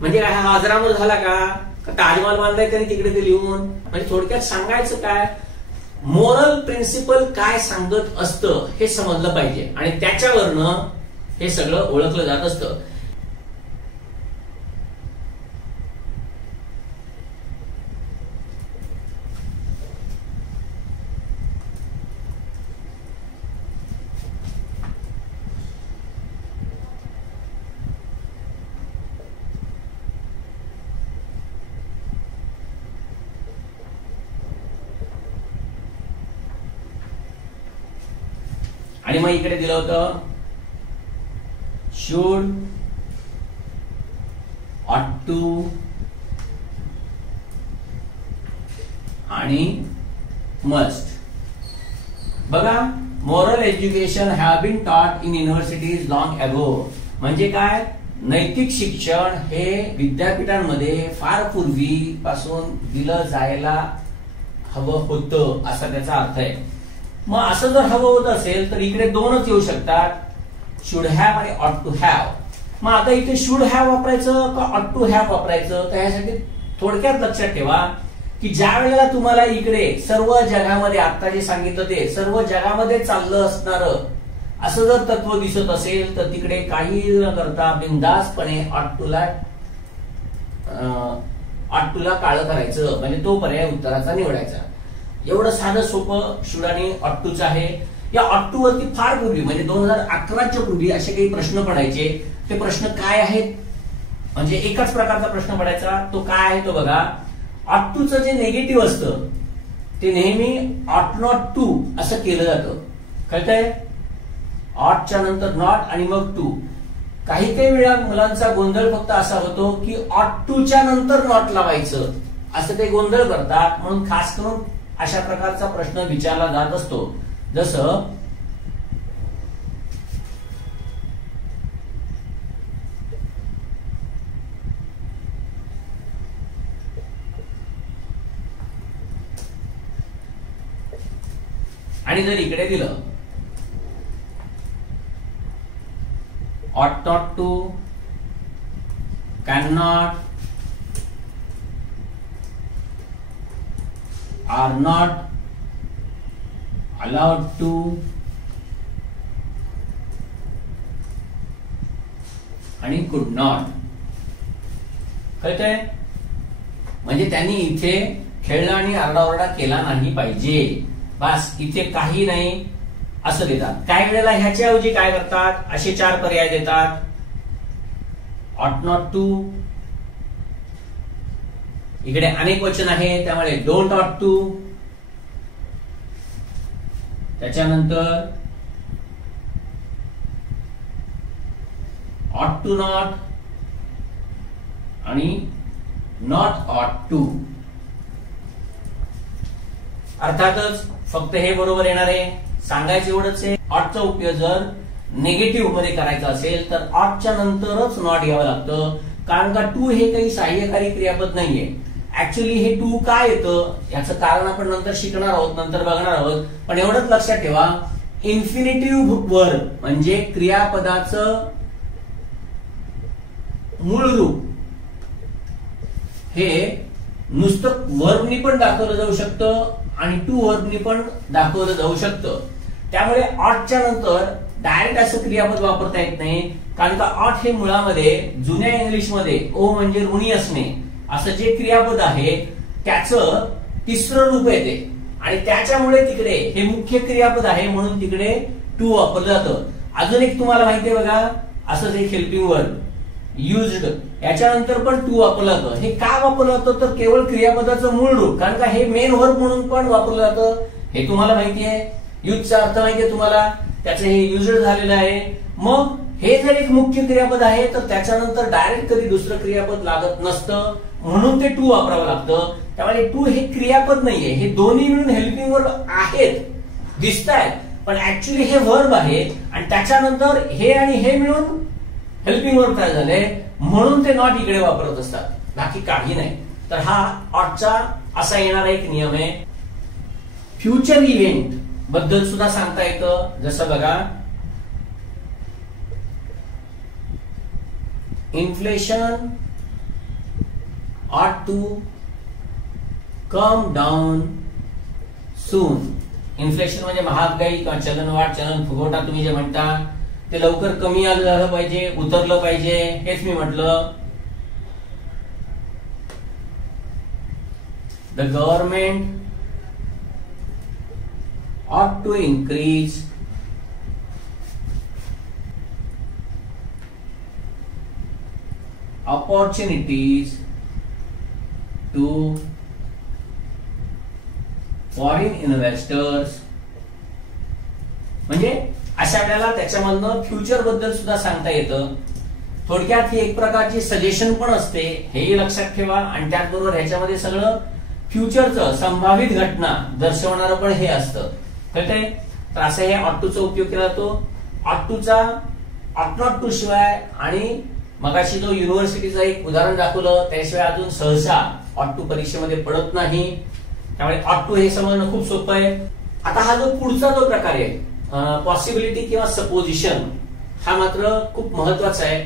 म्हणजे काय हा अजरामर झाला का ताजमहाल बांधलाय तरी तिकडे ते लिहून. म्हणजे थोडक्यात सांगायचं काय, मोरल प्रिन्सिपल काय सांगत असतं हे समजलं पाहिजे आणि त्याच्यावरनं हे सगळं ओळखलं जात असतं. आणि मग इकडे दिलं होतं शुड, ऑट टू आणि मस्ट. बघा, moral education have been taught in universities long ago. म्हणजे काय, नैतिक शिक्षण हे विद्यापीठांमध्ये फार पूर्वीपासून दिलं जायला हवं होतं, असा त्याचा अर्थ आहे. मग असं जर हवं होत असेल तर इकडे दोनच येऊ शकतात, शुड हॅव आणि ऑट टू हॅव. मग आता इथे शुड हॅव वापरायचं का ऑट टू हॅव वापरायचं, तर यासाठी थोडक्यात लक्षात ठेवा की ज्या वेळेला तुम्हाला इकडे सर्व जगामध्ये, आता जे सांगितलं ते सर्व जगामध्ये चाललं असणारं असं जर तत्व दिसत असेल तर तिकडे काही न करता बिनधास्तपणे ऑट टूला काळं करायचं, म्हणजे तो पर्याय उत्तराचा निवडायचा. एवढं साधं सोपं शुड आणि ऑट टूच आहे. या ऑट टू वरती फार पूर्वी म्हणजे 2011च्या पूर्वी असे काही प्रश्न पडायचे. ते प्रश्न काय आहेत, म्हणजे एकाच प्रकारचा प्रश्न पडायचा. तो काय आहे तो बघा, ऑट टूचं जे निगेटिव्ह असतं ते नेहमी ऑट नॉट टू असं केलं जातं. कळतंय, ऑटच्या नंतर नॉट आणि मग टू. काही काही वेळा मुलांचा गोंधळ फक्त असा होतो की ऑट टूच्या नंतर नॉट लावायचं, असं ते गोंधळ करतात. म्हणून खास करून अशा प्रकारचा प्रश्न विचारला जात असतो. जसं आणि जर इकडे दिलं ought not to, cannot, are not, allowed to, आणि could not. कळतंय, म्हणजे त्यांनी इथे खेळला आणि आरडाओरडा केला नाही पाहिजे, बस. इथे काही नाही असं देतात. काही वेळेला ह्याच्या ऐवजी काय करतात, असे 4 पर्याय देतात. ऑट नॉट टू, इकडे अनेक वचन आहे त्यामुळे डोंट ऑट टू, त्याच्यानंतर ऑट टू नॉट आणि नॉट ऑट टू. अर्थातच फक्त हे बरोबर येणार आहे. सांगायचं एवढंच आहे, ऑटचा उपयोग जर निगेटिव्ह मध्ये करायचा असेल तर ऑटच्या नंतरच नॉट घ्यावं लागतं, कारण का टू हे काही सहाय्यकारी क्रियापद नाहीये. ऍक्च्युअली हे टू काय येतं याचं कारण आपण नंतर शिकणार आहोत, नंतर बघणार आहोत. पण एवढंच लक्षात ठेवा, इन्फिनिटिव्ह वर्ब म्हणजे क्रियापदाचं मूळ रूप हे नुसतं वर्बनी पण दाखवलं जाऊ शकतं आणि टू वर्बनी पण दाखवलं जाऊ शकतं. त्यामुळे ऑटच्या नंतर डायरेक्ट असं क्रियापद वापरता येत नाही, कारण का ऑट हे मुळामध्ये जुन्या इंग्लिशमध्ये ओ म्हणजे ऋणी असणे असं जे क्रियापद आहे त्याचं तिसरं रूप येते आणि त्याच्यामुळे तिकडे हे मुख्य क्रियापद आहे म्हणून तिकडे टू वापरलं जातं. अजून एक तुम्हाला माहिती आहे बघा, असंच एक हेल्पिंग वर्ब युज्ड, याच्यानंतर पण टू वापरलं जातं. हे का वापरलं जातं तर केवळ क्रियापदाचं मूळ रूप, कारण का हे मेन वर्ब म्हणून पण वापरलं जातं, हे तुम्हाला माहिती आहे. युजचा अर्थ माहितीये तुम्हाला, त्याचं हे युज्ड झालेलं आहे. मग हे जर एक मुख्य क्रियापद आहे तर त्याच्यानंतर डायरेक्ट कधी दुसरं क्रियापद लागत नसतं, म्हणून ते टू वापरावं लागतं. त्यामुळे टू हे क्रियापद नाहीये, हे दोन्ही मिळून हेल्पिंग वर्ब आहेत, दिसत आहेत, पण ऍक्च्युअली हे वर्ब आहे आणि त्याच्यानंतर हे आणि हे मिळून हेल्पिंग वर्ब तयार झाले, म्हणून ते नॉट इकडे वापरत असतात, बाकी काही नाही. तर हा ऑटचा असा येणारा एक नियम आहे. फ्युचर इव्हेंट बद्दल सुद्धा सांगता येतं. जसं बघा, inflation ought to come down soon. Inflation म्हणजे महागाई किंवा चलनवाढ, चलन फुगवटा तुम्ही जे म्हणता ते लवकर कमी झालं पाहिजे, उतरलं पाहिजे, हेच मी म्हटलं. The government ought to increase opportunities to foreign investors. म्हणजे अशा वेळेला त्याच्यामधनं फ्युचर बद्दल सुद्धा सांगता येतं. थोडक्यात ही एक प्रकारची सजेशन पण असते, हेही लक्षात ठेवा. आणि त्याचबरोबर ह्याच्यामध्ये सगळं फ्युचरचं संभावित घटना दर्शवणारं पण हे असतं. कळतंय? तर असं हे ऑट टूचा उपयोग केला जातो. ऑट टूचा ऑट नॉट टू शिवाय आणि मगाशी जो युनिव्हर्सिटीचं एक उदाहरण दाखवलं त्याशिवाय अजून सहसा ऑट टू परीक्षेमध्ये पडत नाही. त्यामुळे ऑट टू हे समजणं खूप सोपं आहे. आता हा जो पुढचा जो प्रकार आहे पॉसिबिलिटी किंवा सपोजिशन, हा मात्र खूप महत्वाचा आहे.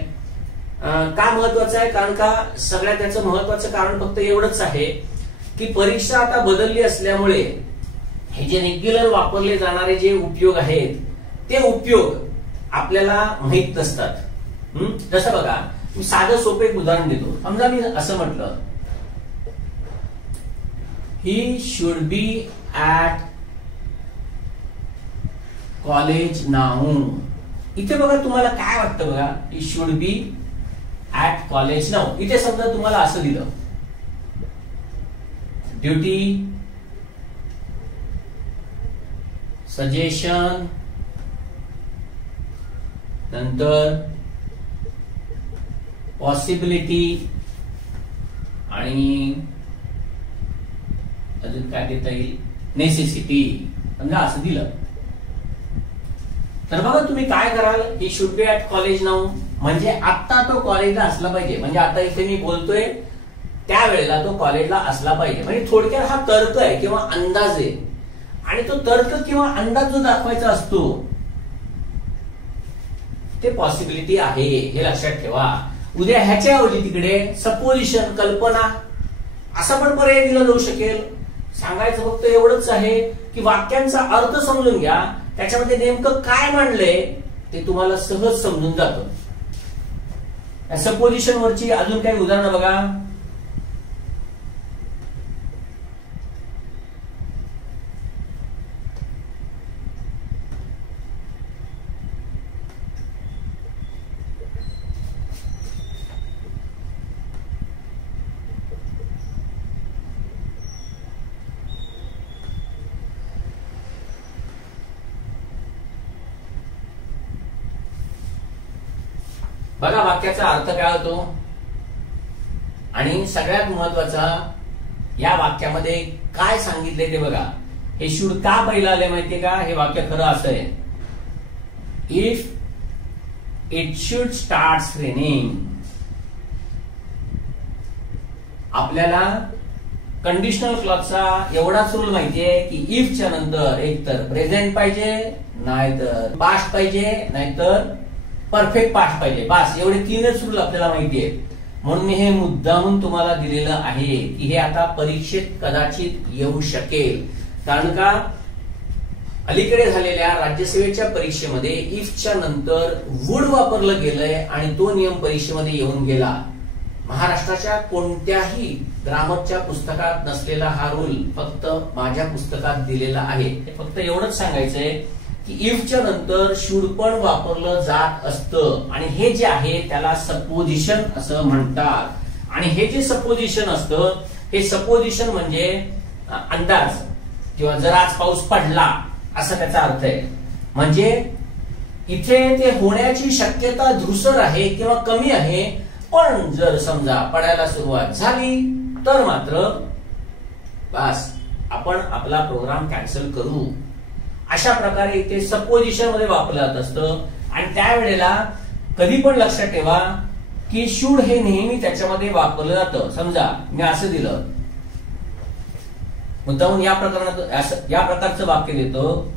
का महत्वाचं आहे? कारण का सगळ्यात त्याचं महत्वाचं कारण फक्त एवढंच आहे की परीक्षा आता बदलली असल्यामुळे हे जे रेग्युलर वापरले जाणारे जे उपयोग आहेत ते उपयोग आपल्याला माहित नसतात. जसं बघा, मी साधं सोपं एक उदाहरण देतो. समजा मी असं म्हटलं, he should be at college now. इथे बघा तुम्हाला काय वाटतं बघा, he should be at college now. इथे समजा तुम्हाला असं दिलं, ड्युटी, सजेशन, नंतर पॉसिबिलिटी आणि अजून काय देता येईल, नेसेसिटी. समजा असं दिलं तर बघा तुम्ही काय कराल, he should be at college now म्हणजे आता तो कॉलेजला असला पाहिजे. म्हणजे आता इथे मी बोलतोय त्यावेळेला तो कॉलेजला असला पाहिजे. म्हणजे थोडक्यात हा तर्क आहे किंवा अंदाज आहे. आणि तो तर्क किंवा अंदाज जो दाखवायचा असतो ते पॉसिबिलिटी आहे, हे लक्षात ठेवा. उद्या ह्याच्याऐवजी तिकडे सपोजिशन, कल्पना असा पण पर्याय दिला जाऊ शकेल. सांगायचं फक्त एवढंच आहे की वाक्यांचा अर्थ समजून घ्या, त्याच्यामध्ये नेमकं काय मांडलंय ते तुम्हाला सहज समजून जातं. सपोजिशन वरची अजून काही उदाहरणं बघा. बघा वाक्याचा अर्थ काय होतो. आणि सगळ्यात महत्वाचा, या वाक्यामध्ये काय सांगितले ते बघा. हे शुड का पहिलं आले माहितीये का? हे वाक्य खरं असं आहे, if it should start raining. आपल्याला कंडिशनल क्लॉजचा एवढाच रूल माहितीये की इफच्या नंतर एक तर प्रेझेंट पाहिजे, नाहीतर पास्ट पाहिजे, नाहीतर परफेक्ट पास्ट पाहिजे. बस एवढे तीनच रूल आपल्याला माहिती आहेत. म्हणून मी हे मुद्दामून तुम्हाला दिलेलं आहे की हे आता परीक्षेत कदाचित येऊ शकेल. कारण का अलीकडे झालेल्या राज्यसेवेच्या परीक्षेमध्ये इफच्या नंतर वुड वापरलं गेलंय आणि तो नियम परीक्षेमध्ये येऊन गेला. महाराष्ट्राच्या कोणत्याही ग्रामरच्या पुस्तकात नसलेला हा रूल फक्त माझ्या पुस्तकात दिलेला आहे. हे फक्त एवढंच सांगायचंय की इफच्या नंतर शुड पण वापरलं जात असतं. आणि हे जे आहे त्याला सपोजिशन असं म्हणतात. आणि हे जे सपोजिशन असतं, हे सपोजिशन म्हणजे अंदाज किंवा जर आज पाऊस पडला असा त्याचा अर्थ आहे. म्हणजे इथे ते होण्याची शक्यता धुसर आहे किंवा कमी आहे, पण जर समजा पडायला सुरुवात झाली तर मात्र बस आपण आपला प्रोग्राम कॅन्सल करू. अशा प्रकारे इथे सपोजिशन मध्ये वापरलं जात असतं. आणि त्यावेळेला कधी पण लक्षात ठेवा की शुड हे नेहमी त्याच्यामध्ये वापरलं जातं. समजा मी असं दिलं, मुद्दामून या प्रकारचं वाक्य देतो,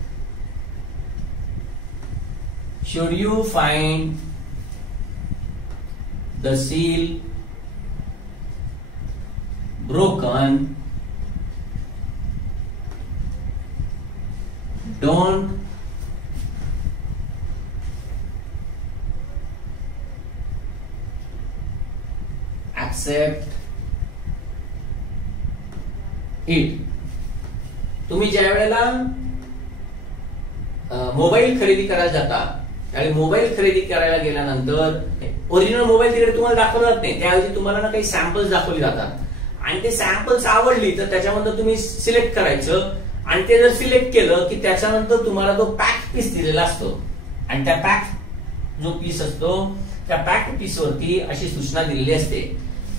should you find the seal broken, don't accept it. तुम्ही ज्या वेळेला मोबाईल खरेदी करायला जाता आणि मोबाईल खरेदी करायला गेल्यानंतर ओरिजिनल मोबाईल तिकडे तुम्हाला दाखवला जात नाही. त्याऐवजी तुम्हाला ना काही सॅम्पल्स दाखवले जातात. आणि ते सॅम्पल्स आवडली तर त्याच्यामध्ये तुम्ही सिलेक्ट करायचं. आणि ते जर सिलेक्ट केलं की त्याच्यानंतर तुम्हाला तो पॅक पीस दिलेला असतो. आणि त्या पॅक जो पीस असतो त्या पॅक्ड पीस वरती अशी सूचना दिलेली असते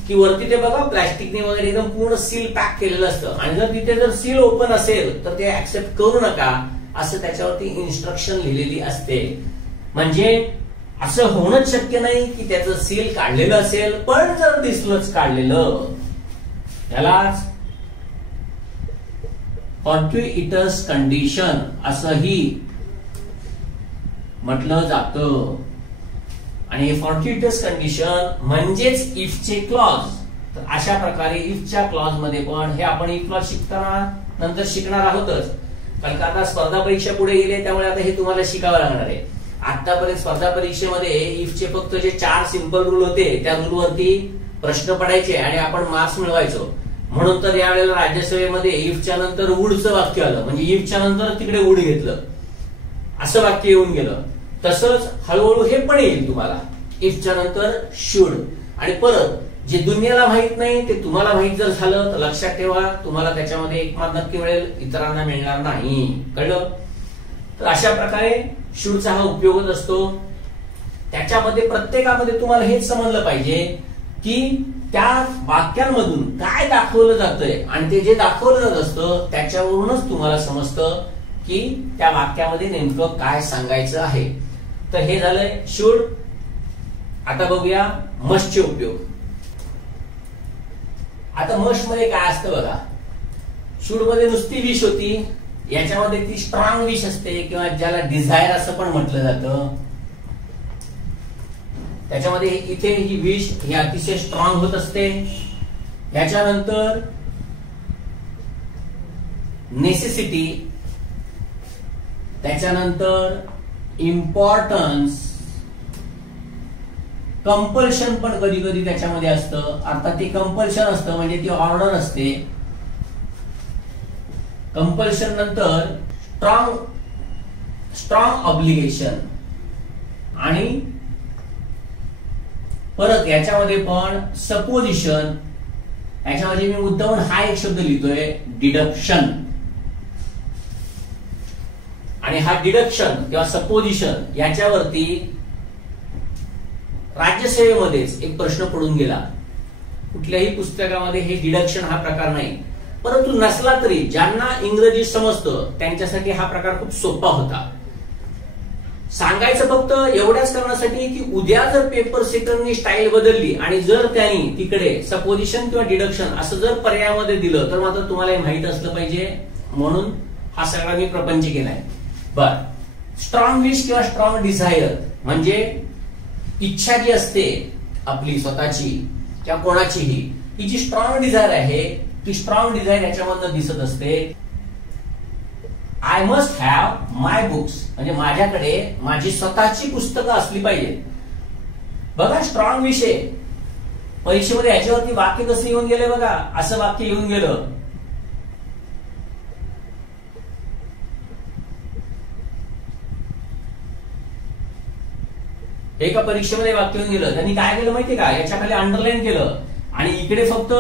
की वरती ते बघा प्लॅस्टिकने वगैरे एकदम पूर्ण सील पॅक केलेलं असतं आणि जर तिथे जर सील ओपन असेल तर ते ऍक्सेप्ट करू नका असं त्याच्यावरती इन्स्ट्रक्शन लिहिलेली असते. म्हणजे असं होणंच शक्य नाही की त्याचं सील काढलेलं असेल, पण जर दिसलंच काढलेलं यालाच फॉर्ट्युइटस कंडिशन असंही म्हटलं जातं. आणि हे फॉर्ट्युइटस कंडिशन म्हणजेच इफचे क्लॉज. तर अशा प्रकारे इफच्या क्लॉज मध्ये पण हे आपण इफ क्लॉज शिकताना नंतर शिकणार आहोतच, कारण का आता स्पर्धा परीक्षा पुढे गेले त्यामुळे आता हे तुम्हाला शिकावं लागणार आहे. आतापर्यंत स्पर्धा परीक्षेमध्ये इफचे फक्त जे 4 सिंपल रूल होते त्या रूल वरती प्रश्न पडायचे आणि आपण मार्क्स मिळवायचो. म्हणून तर यावेळेला राज्यसभेमध्ये इफच्या नंतर वुडचं वाक्य आलं, म्हणजे इफच्या नंतर तिकडे वुड घेतलं असं वाक्य येऊन गेलं. तसंच हळूहळू हे पण येईल तुम्हाला, इफच्या नंतर शुड. आणि परत जे दुनियाला माहित नाही ते तुम्हाला माहित जर झालं तर लक्षात ठेवा तुम्हाला त्याच्यामध्ये 1 मार्क नक्की मिळेल, इतरांना मिळणार नाही. कळलं? तर अशा प्रकारे शूडचा हा उपयोग असतो. त्याच्यामध्ये प्रत्येकामध्ये तुम्हाला हेच समजलं पाहिजे की त्या वाक्यांमधून काय दाखवलं जातंय आणि ते जे दाखवलं जात असतं त्याच्यावरूनच तुम्हाला समजतं की त्या वाक्यामध्ये नेमकं काय सांगायचं आहे. तर हे झालंय शूड. आता बघूया मस्टचे उपयोग. आता मस्ट मध्ये काय असतं बघा. शूड मध्ये नुसती विश होती, याच्यामध्ये ती स्ट्रॉंग विश असते किंवा ज्याला डिझायर असं पण म्हटलं जातं. त्याच्यामध्ये इथे ही विश ही अतिशय स्ट्रॉंग होत असते. याच्यानंतर नेसेसिटी, त्याच्यानंतर इम्पॉर्टन्स, कंपल्शन पण कधी कधी त्याच्यामध्ये असतं. अर्थात ते कंपल्शन असतं म्हणजे ती ऑर्डर असते. कंपल्शन नंतर स्ट्रॉंग ऑब्लिगेशन आणि परत याच्यामध्ये पण सपोजिशन. याच्यामध्ये मी मुद्दामून हा एक शब्द लिहितोय डिडक्शन. आणि हा डिडक्शन किंवा सपोजिशन याच्यावरती राज्यसेवेमध्येच एक प्रश्न पडून गेला. कुठल्याही पुस्तकामध्ये हे डिडक्शन हा प्रकार नाही, परंतु नसला तरी ज्यांना इंग्रजी समजतं त्यांच्यासाठी हा प्रकार खूप सोपा होता. सांगायचं फक्त एवढ्याच कारणासाठी की उद्या जर पेपर सेटरनी स्टाईल बदलली आणि जर त्यांनी तिकडे सपोजिशन किंवा डिडक्शन असं जर पर्यायामध्ये दिलं तर मात्र तुम्हाला हे माहित असलं पाहिजे, म्हणून हा सगळा मी प्रपंच केलाय. बर, स्ट्रॉंग विश किंवा स्ट्रॉंग डिझायर म्हणजे इच्छा जी असते आपली स्वतःची किंवा कोणाचीही, ही जी स्ट्रॉंग डिझायर आहे ती स्ट्रॉंग डिझायर याच्यामधनं दिसत असते. I must have my books म्हणजे माझ्याकडे माझी स्वतःची पुस्तकं असली पाहिजे. बघा स्ट्रॉंग विषय परीक्षेमध्ये याच्यावरती वाक्य कसं येऊन गेले बघा. असं वाक्य येऊन गेलं, एका परीक्षेमध्ये वाक्य येऊन गेलं. त्यांनी काय केलं माहितीये का, याच्या खाली अंडरलाईन केलं आणि इकडे फक्त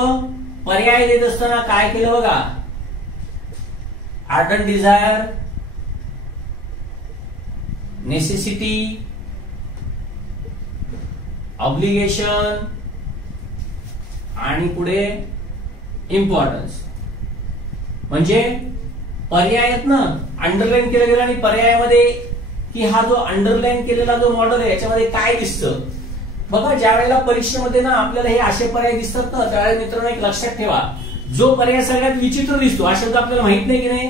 पर्याय देत असताना काय केलं बघा. ardent desire, necessity, obligation आणि पुढे इम्पॉर्टन्स. म्हणजे पर्याय आहेत ना, अंडरलाईन केलं गेलं आणि पर्यायामध्ये की हा जो अंडरलाईन केलेला जो मॉडेल आहे याच्यामध्ये काय दिसतं बघा. ज्या वेळेला परीक्षेमध्ये ना आपल्याला हे असे पर्याय दिसतात ना, त्यावेळेला मित्रांनो एक लक्षात ठेवा, जो पर्याय सगळ्यात विचित्र दिसतो हा शब्द आपल्याला माहित नाही की नाही,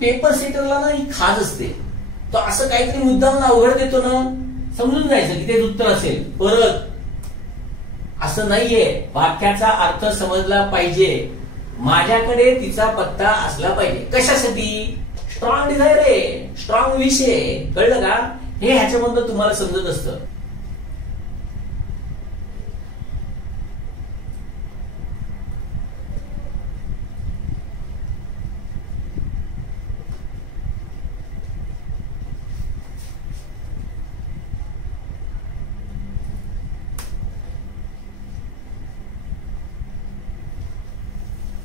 पेपर सेटरला ना ही खाज असते. तो असं काहीतरी मुद्दाम अवघड देतो ना, समजून जायचं की तेच उत्तर असेल. परत असं नाहीये, वाक्याचा अर्थ समजला पाहिजे. माझ्याकडे तिचा पत्ता असला पाहिजे. कशासाठी? स्ट्रॉंग डिझायर आहे, स्ट्रॉंग विश आहे. कळलं का? हे ह्याच्यामधून तुम्हाला समजत असतं.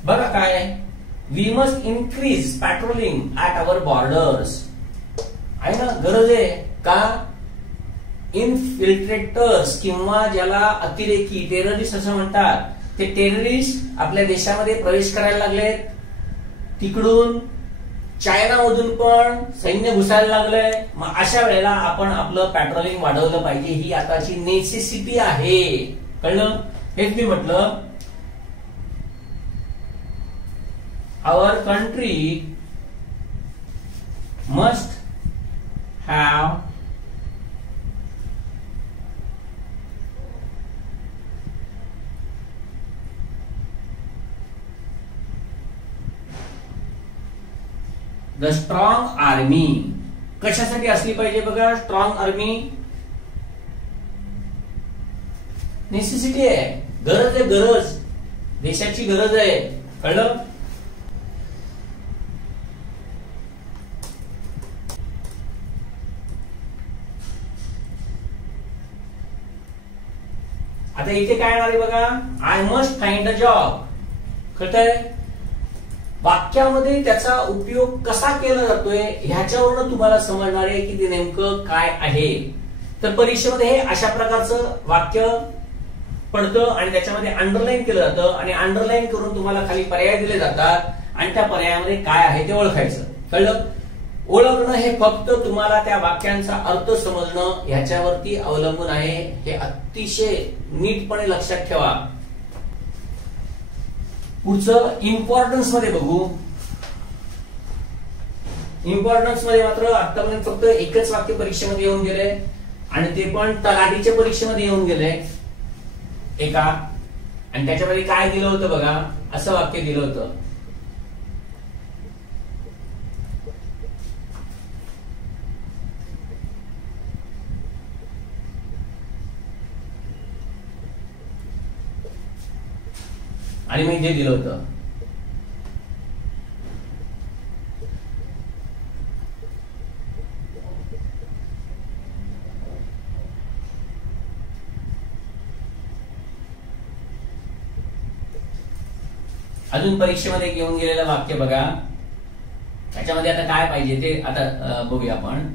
बघा काय, we must increase patrolling at our borders. आहे ना, गरज आहे का? इन्फिल्ट्रेटर्स किंवा ज्याला अतिरेकी टेररिस्ट असं म्हणतात, ते टेररिस्ट आपल्या देशामध्ये प्रवेश करायला लागलेत. तिकडून चायनामधून पण सैन्य घुसायला लागलंय. मग अशा वेळेला आपण आपलं पॅट्रोलिंग वाढवलं पाहिजे. ही आताची नेसेसिटी आहे. कळलं? हेच मी म्हटलं, our country must have the strong army. कशासाठी असली पाहिजे बघा स्ट्रॉंग आर्मी? नेसेसिटी आहे, गरज आहे, गरज, देशाची गरज आहे. कळलं? आता इथे काय येणार आहे बघा, I must find a job. कळतंय? वाक्यामध्ये त्याचा उपयोग कसा केला जातोय ह्याच्यावरून तुम्हाला समजणार आहे की ते नेमकं काय आहे. तर परीक्षेमध्ये हे अशा प्रकारचं वाक्य पडतं आणि त्याच्यामध्ये अंडरलाईन केलं जातं आणि अंडरलाईन करून तुम्हाला खाली पर्याय दिले जातात आणि त्या पर्यायामध्ये काय आहे ते ओळखायचं. कळलं? ओळखणं हे फक्त तुम्हाला त्या वाक्यांचा अर्थ समजणं ह्याच्यावरती अवलंबून आहे. हे अतिशय नीटपणे लक्षात ठेवा. पुढचं इम्पॉर्टन्स मध्ये बघू. इम्पॉर्टन्स मध्ये मात्र आतापर्यंत फक्त एकच वाक्य परीक्षेमध्ये येऊन गेले आणि ते पण तलाठीच्या परीक्षेमध्ये येऊन गेले एका. आणि त्याच्यामध्ये काय दिलं होतं बघा, असं वाक्य दिलं होतं, आणि मी जे दिलं होतं अजून परीक्षेमध्ये येऊन गेलेलं वाक्य बघा. त्याच्यामध्ये आता काय पाहिजे ते आता बघूया आपण.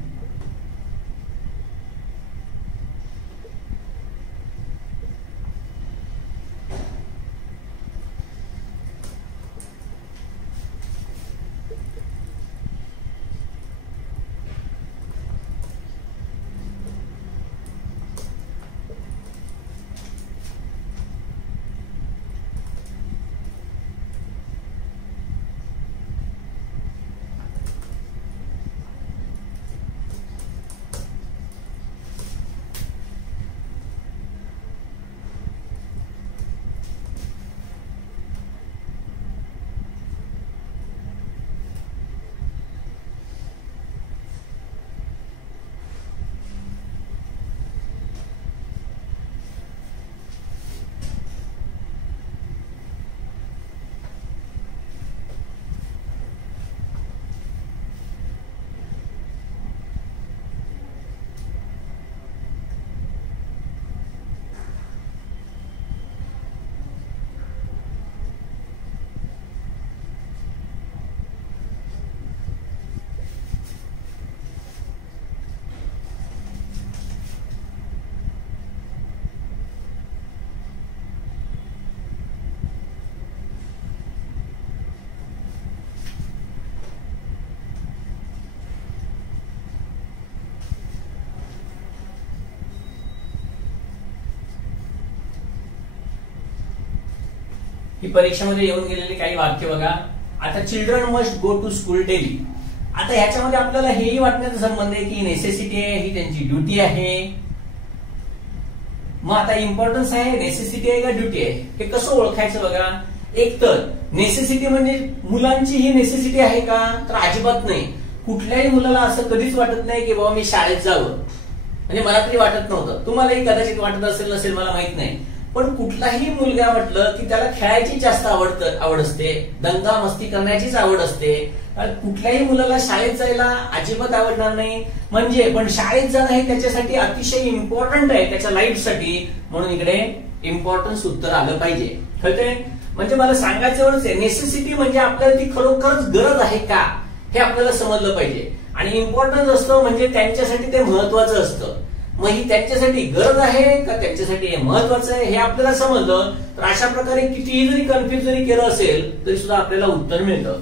ही परीक्षेमध्ये येऊन गेलेली काही वाक्य बघा. आता children must go to school daily. आता ह्याच्यामध्ये आपल्याला हेही वाटण्याचा संबंध आहे की नेसेसिटी आहे, ही त्यांची ड्युटी आहे. मग आता इम्पॉर्टन्स आहे, नेसेसिटी आहे का ड्युटी आहे, हे कसं ओळखायचं बघा. एक तर नेसेसिटी म्हणजे मुलांची ही नेसेसिटी आहे का, तर अजिबात नाही. कुठल्याही मुलाला असं कधीच वाटत नाही की बाबा मी शाळेत जावं. म्हणजे मला तरी वाटत नव्हतं, तुम्हालाही कदाचित वाटत असेल नसेल मला माहित नाही. पण कुठलाही मुलगा म्हटलं की त्याला खेळायची जास्त आवड असते, दंगा मस्ती करण्याचीच आवड असते. कुठल्याही मुलाला शाळेत जायला अजिबात आवडणार नाही. म्हणजे पण शाळेत जाणं हे त्याच्यासाठी अतिशय इम्पॉर्टंट आहे त्याच्या लाईफसाठी. म्हणून इकडे इम्पॉर्टन्स उत्तर आलं पाहिजे. कळतंय? म्हणजे मला सांगायचं एवढंच आहे, नेसेसिटी म्हणजे आपल्याला ती खरोखरच गरज आहे का हे आपल्याला समजलं पाहिजे. आणि इम्पॉर्टन्स असतं म्हणजे त्यांच्यासाठी ते महत्वाचं असतं. मग ही त्यांच्यासाठी गरज आहे का त्यांच्यासाठी हे महत्वाचं आहे हे आपल्याला समजलं तर अशा प्रकारे कितीही जरी कन्फ्युज जरी केलं असेल तरी सुद्धा आपल्याला उत्तर मिळतं.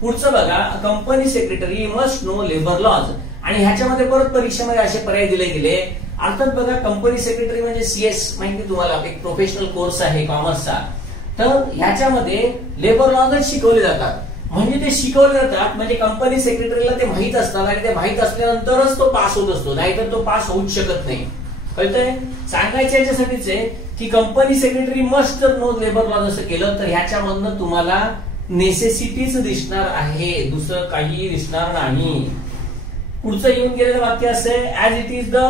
पुढचं बघा, company secretary must know labour laws. आणि ह्याच्यामध्ये परत परीक्षेमध्ये असे पर्याय दिले गेले. अर्थात बघा, कंपनी सेक्रेटरी म्हणजे CS माहिती तुम्हाला, एक प्रोफेशनल कोर्स आहे कॉमर्सचा. तर ह्याच्यामध्ये लेबर लॉज शिकवले जातात. म्हणजे ते शिकवले जातात म्हणजे कंपनी सेक्रेटरीला ते माहित असतात आणि ते माहित असल्यानंतरच तो पास होत असतो, नाहीतर तो पास होऊच शकत नाही. कळतंय? सांगायचं याच्यासाठीच आहे की कंपनी सेक्रेटरी मस्ट जर नो लेबर लॉज असं केलं तर ह्याच्यामधनं तुम्हाला नेसेसिटीच दिसणार आहे, दुसरं काही दिसणार नाही. पुढचं येऊन गेलेलं वाक्य असं, as it is the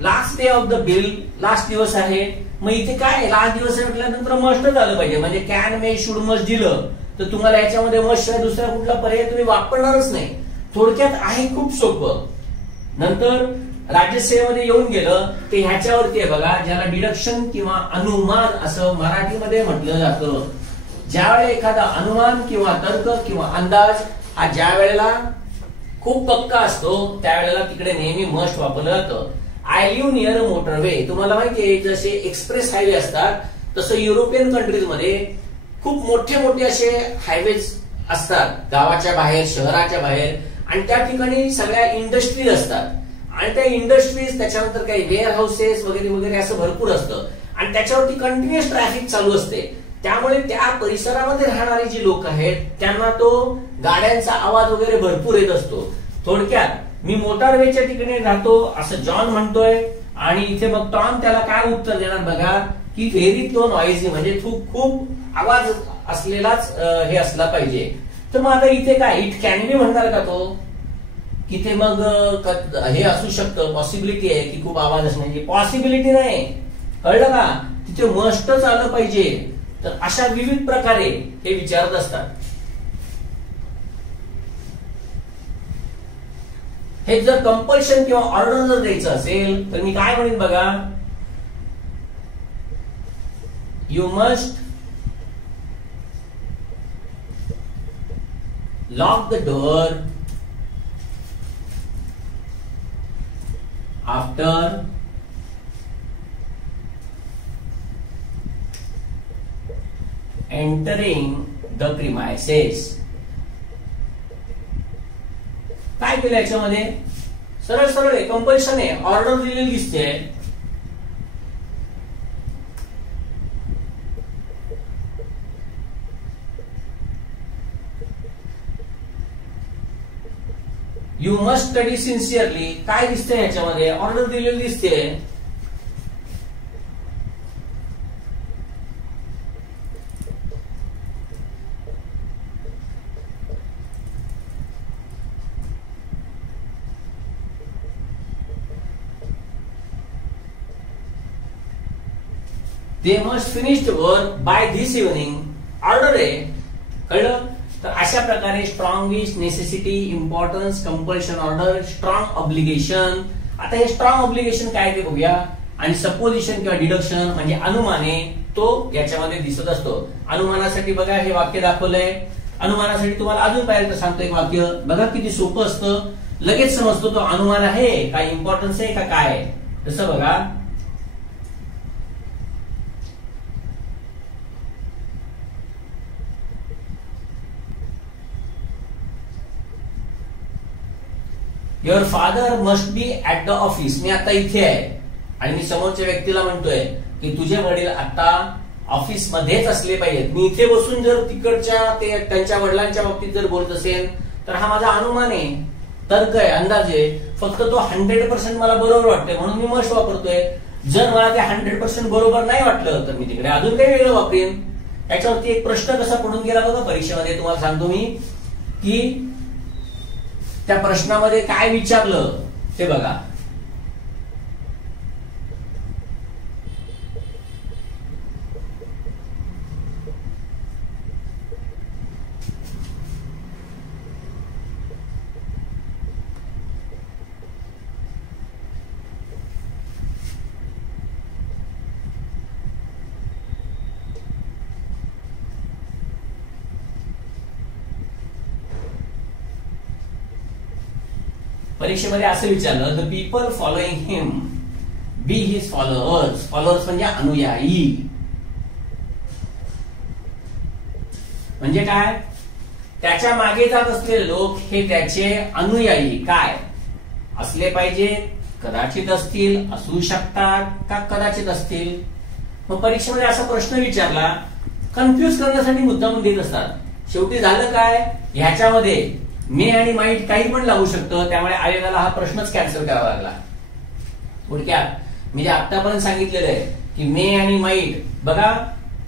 last day of the bill. Last दिवस आहे, मग इथे काय लास्ट दिवस आहे म्हटल्यानंतर मस्ट झालं पाहिजे. म्हणजे कॅन मे शुड मस्ट दिलं तर तुम्हाला याच्यामध्ये मस्ट दुसरा कुठला पर्याय तुम्ही वापरणारच नाही. थोडक्यात आहे खूप सोपं. नंतर राज्यसेवेमध्ये येऊन गेलं ते ह्याच्यावरती आहे बघा, ज्याला डिडक्शन किंवा अनुमान असं मराठीमध्ये म्हटलं जातं. ज्यावेळेला एखादा अनुमान किंवा तर्क किंवा अंदाज हा ज्या वेळेला खूप पक्का असतो त्यावेळेला तिकडे नेहमी मस्ट वापरलं जातं. I live near motorway. तुम्हाला माहितीये जसे एक्सप्रेस हायवे असतात तसं युरोपियन कंट्रीज मध्ये खूप मोठे मोठे असे हायवेज असतात, गावाच्या बाहेर, शहराच्या बाहेर. आणि त्या ठिकाणी सगळ्या इंडस्ट्रीज असतात आणि त्या इंडस्ट्रीज, त्याच्यानंतर काही वेअर हाऊसेस वगैरे वगैरे असं भरपूर असतं आणि त्याच्यावरती कंटिन्युअस ट्रॅफिक चालू असते. त्यामुळे त्या परिसरामध्ये राहणारे जी लोक आहेत त्यांना तो गाड्यांचा आवाज वगैरे भरपूर येत असतो. थोडक्यात मी मोटारवेच्या ठिकाणी राहतो असं जॉन म्हणतोय आणि इथे मग टॉम त्याला काय उत्तर देणार बघा की व्हेरी तो नॉइझी, म्हणजे खूप आवाज असलेलाच हे असला पाहिजे. तर मग आता इथे काय इट कॅन बी म्हणणार का तो, की ते मग हे असू शकतं, पॉसिबिलिटी आहे की खूप आवाज असण्याची, पॉसिबिलिटी नाही. कळलं का? तिथे मस्टच आलं पाहिजे. तर अशा विविध प्रकारे हे विचारत असतात. हे जर कंपल्शन किंवा ऑर्डर जर द्यायचं असेल तर मी काय म्हणेन बघा, you must lock the door after entering the premises. काय केलं याच्यामध्ये? सरळ सरळ आहे, कंपल्शन आहे, ऑर्डर दिलेली दिसते. You must study sincerely. काय दिसते याच्यामध्ये? ऑर्डर दिलेली दिसते. They must finish the work by this evening. Order आहे, कळलं? तर अशा प्रकारे strongest, necessity, importance, compulsion, order, strong obligation. आता हे स्ट्रॉंग ऑब्लिगेशन काय ते बघूया. आणि सपोजिशन किंवा डिडक्शन म्हणजे अनुमाने तो याच्यामध्ये दिसत असतो. अनुमानासाठी बघा हे वाक्य दाखवलंय. अनुमानासाठी तुम्हाला अजून पाहिजे सांगतो एक वाक्य बघा, किती सोपं असतं, लगेच समजतो तो अनुमान आहे काय, इम्पॉर्टन्स आहे का काय. तसं बघा, your father must be at the office. मी आता इथे आहे आणि मी समोरच्या व्यक्तीला म्हणतोय की तुझे वडील आता ऑफिस मध्येच असले पाहिजेत. मी इथे बसून जर तिकडच्या ते त्यांच्या वडिलांच्या बाबतीत जर बोलत असेल तर हा माझा अनुमान आहे, तर्क आहे, अंदाज आहे. फक्त तो 100% मला बरोबर वाटतंय म्हणून मी मस्ट वापरतोय. जर मला ते 100% बरोबर नाही वाटलं तर मी तिकडे अजून काही वेगळं वापरेन. याच्यावरती एक प्रश्न कसा पडून गेला बघा परीक्षेमध्ये, तुम्हाला सांगतो मी की त्या प्रश्नामध्ये काय विचारलं ते बघा. परीक्षेमध्ये असं विचारलं, the people following him be his followers. Followers म्हणजे अनुयायी. म्हणजे काय? त्याच्या मागे जात असलेले लोक हे त्याचे अनुयायी काय असले पाहिजे? कदाचित असतील, असू शकतात, का कदाचित असतील. मग परीक्षेमध्ये असा प्रश्न विचारला, कन्फ्युज करण्यासाठी मुद्दाम देत असतात. शेवटी झालं काय? ह्याच्यामध्ये मे आणि माईट काही पण लागू शकतं, त्यामुळे आयोगाला हा प्रश्नच कॅन्सल करावा लागला. थोडक्यात मी जे आतापर्यंत सांगितलेलं आहे की मे आणि माईट, बघा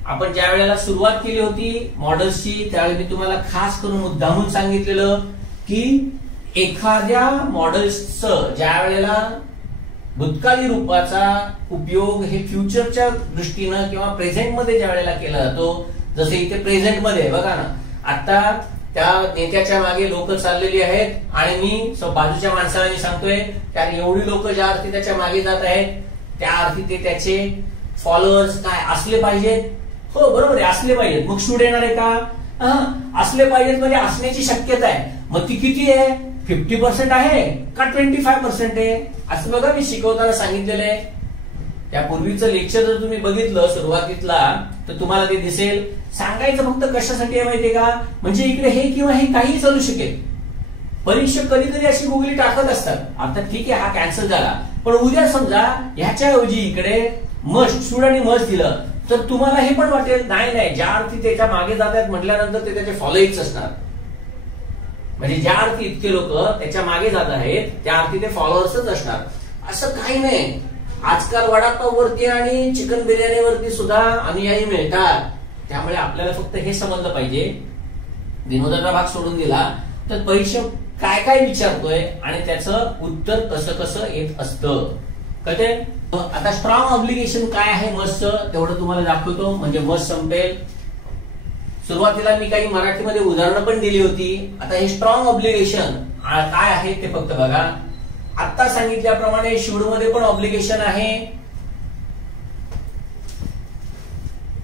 आपण ज्या वेळेला सुरुवात केली होती मॉडेल्सची त्यावेळी मी तुम्हाला खास करून मुद्दामून सांगितलेलं की एखाद्या मॉडेल्सचं ज्या वेळेला भूतकाळी रूपाचा उपयोग हे फ्युचरच्या दृष्टीनं किंवा प्रेझेंटमध्ये ज्या वेळेला केला जातो, जसे इथे प्रेझेंटमध्ये बघा ना, आता त्या नेत्याच्या मागे लोक चाललेली आहेत आणि मी बाजूच्या माणसाला मी सांगतोय त्या एवढी लोक ज्या अर्थी त्याच्या मागे जात आहेत त्या अर्थी ते त्याचे फॉलोअर्स काय असले पाहिजेत. हो बरोबर आहे, असले पाहिजेत. मग सूड येणार आहे का? असले पाहिजेत म्हणजे असण्याची शक्यता आहे. मग ती किती आहे? 50% आहे का 25% आहे? असं बघा मी शिकवताना सांगितलेलं आहे. त्यापूर्वीचं लेक्चर जर तुम्ही बघितलं सुरुवातीला तर तुम्हाला ते दिसेल. सांगायचं फक्त कशासाठी आहे माहितीये का? म्हणजे इकडे हे किंवा हे काही चालू शकेल. परीक्षक कधीतरी अशी गुगली टाकत असतात. आता ठीक आहे हा कॅन्सल झाला, पण उद्या समजा ह्याच्याऐवजी इकडे मस्ट सूड आणि मस्ट दिलं तर तुम्हाला हे पण वाटेल नाही ज्या अर्थी त्याच्या मागे जात आहेत म्हटल्यानंतर ते त्याचे फॉलोईंग्स असणार. म्हणजे ज्या अर्थी इतके लोक त्याच्या मागे जात आहेत त्या अर्थी ते फॉलोअर्सच असणार. असं काही नाही. आजकाल वडापाव वरती आणि चिकन बिर्याणीवरती सुद्धा अनुयायी मिळतात. त्यामुळे आपल्याला फक्त हे समजलं पाहिजे, विनोदाचा भाग सोडून दिला तर परीक्षक काय काय विचारतोय आणि त्याचं उत्तर कसं कसं येत असतं. कळते? आता स्ट्रॉंग ऑब्लिगेशन काय आहे मस्टचं तेवढं तुम्हाला दाखवतो, म्हणजे मस्ट संपेल. सुरुवातीला मी काही मराठीमध्ये उदाहरणं पण दिली होती. आता हे स्ट्रॉंग ऑब्लिगेशन काय आहे ते फक्त बघा. आता सांगितल्याप्रमाणे शूड मध्ये पण ऑब्लिगेशन आहे,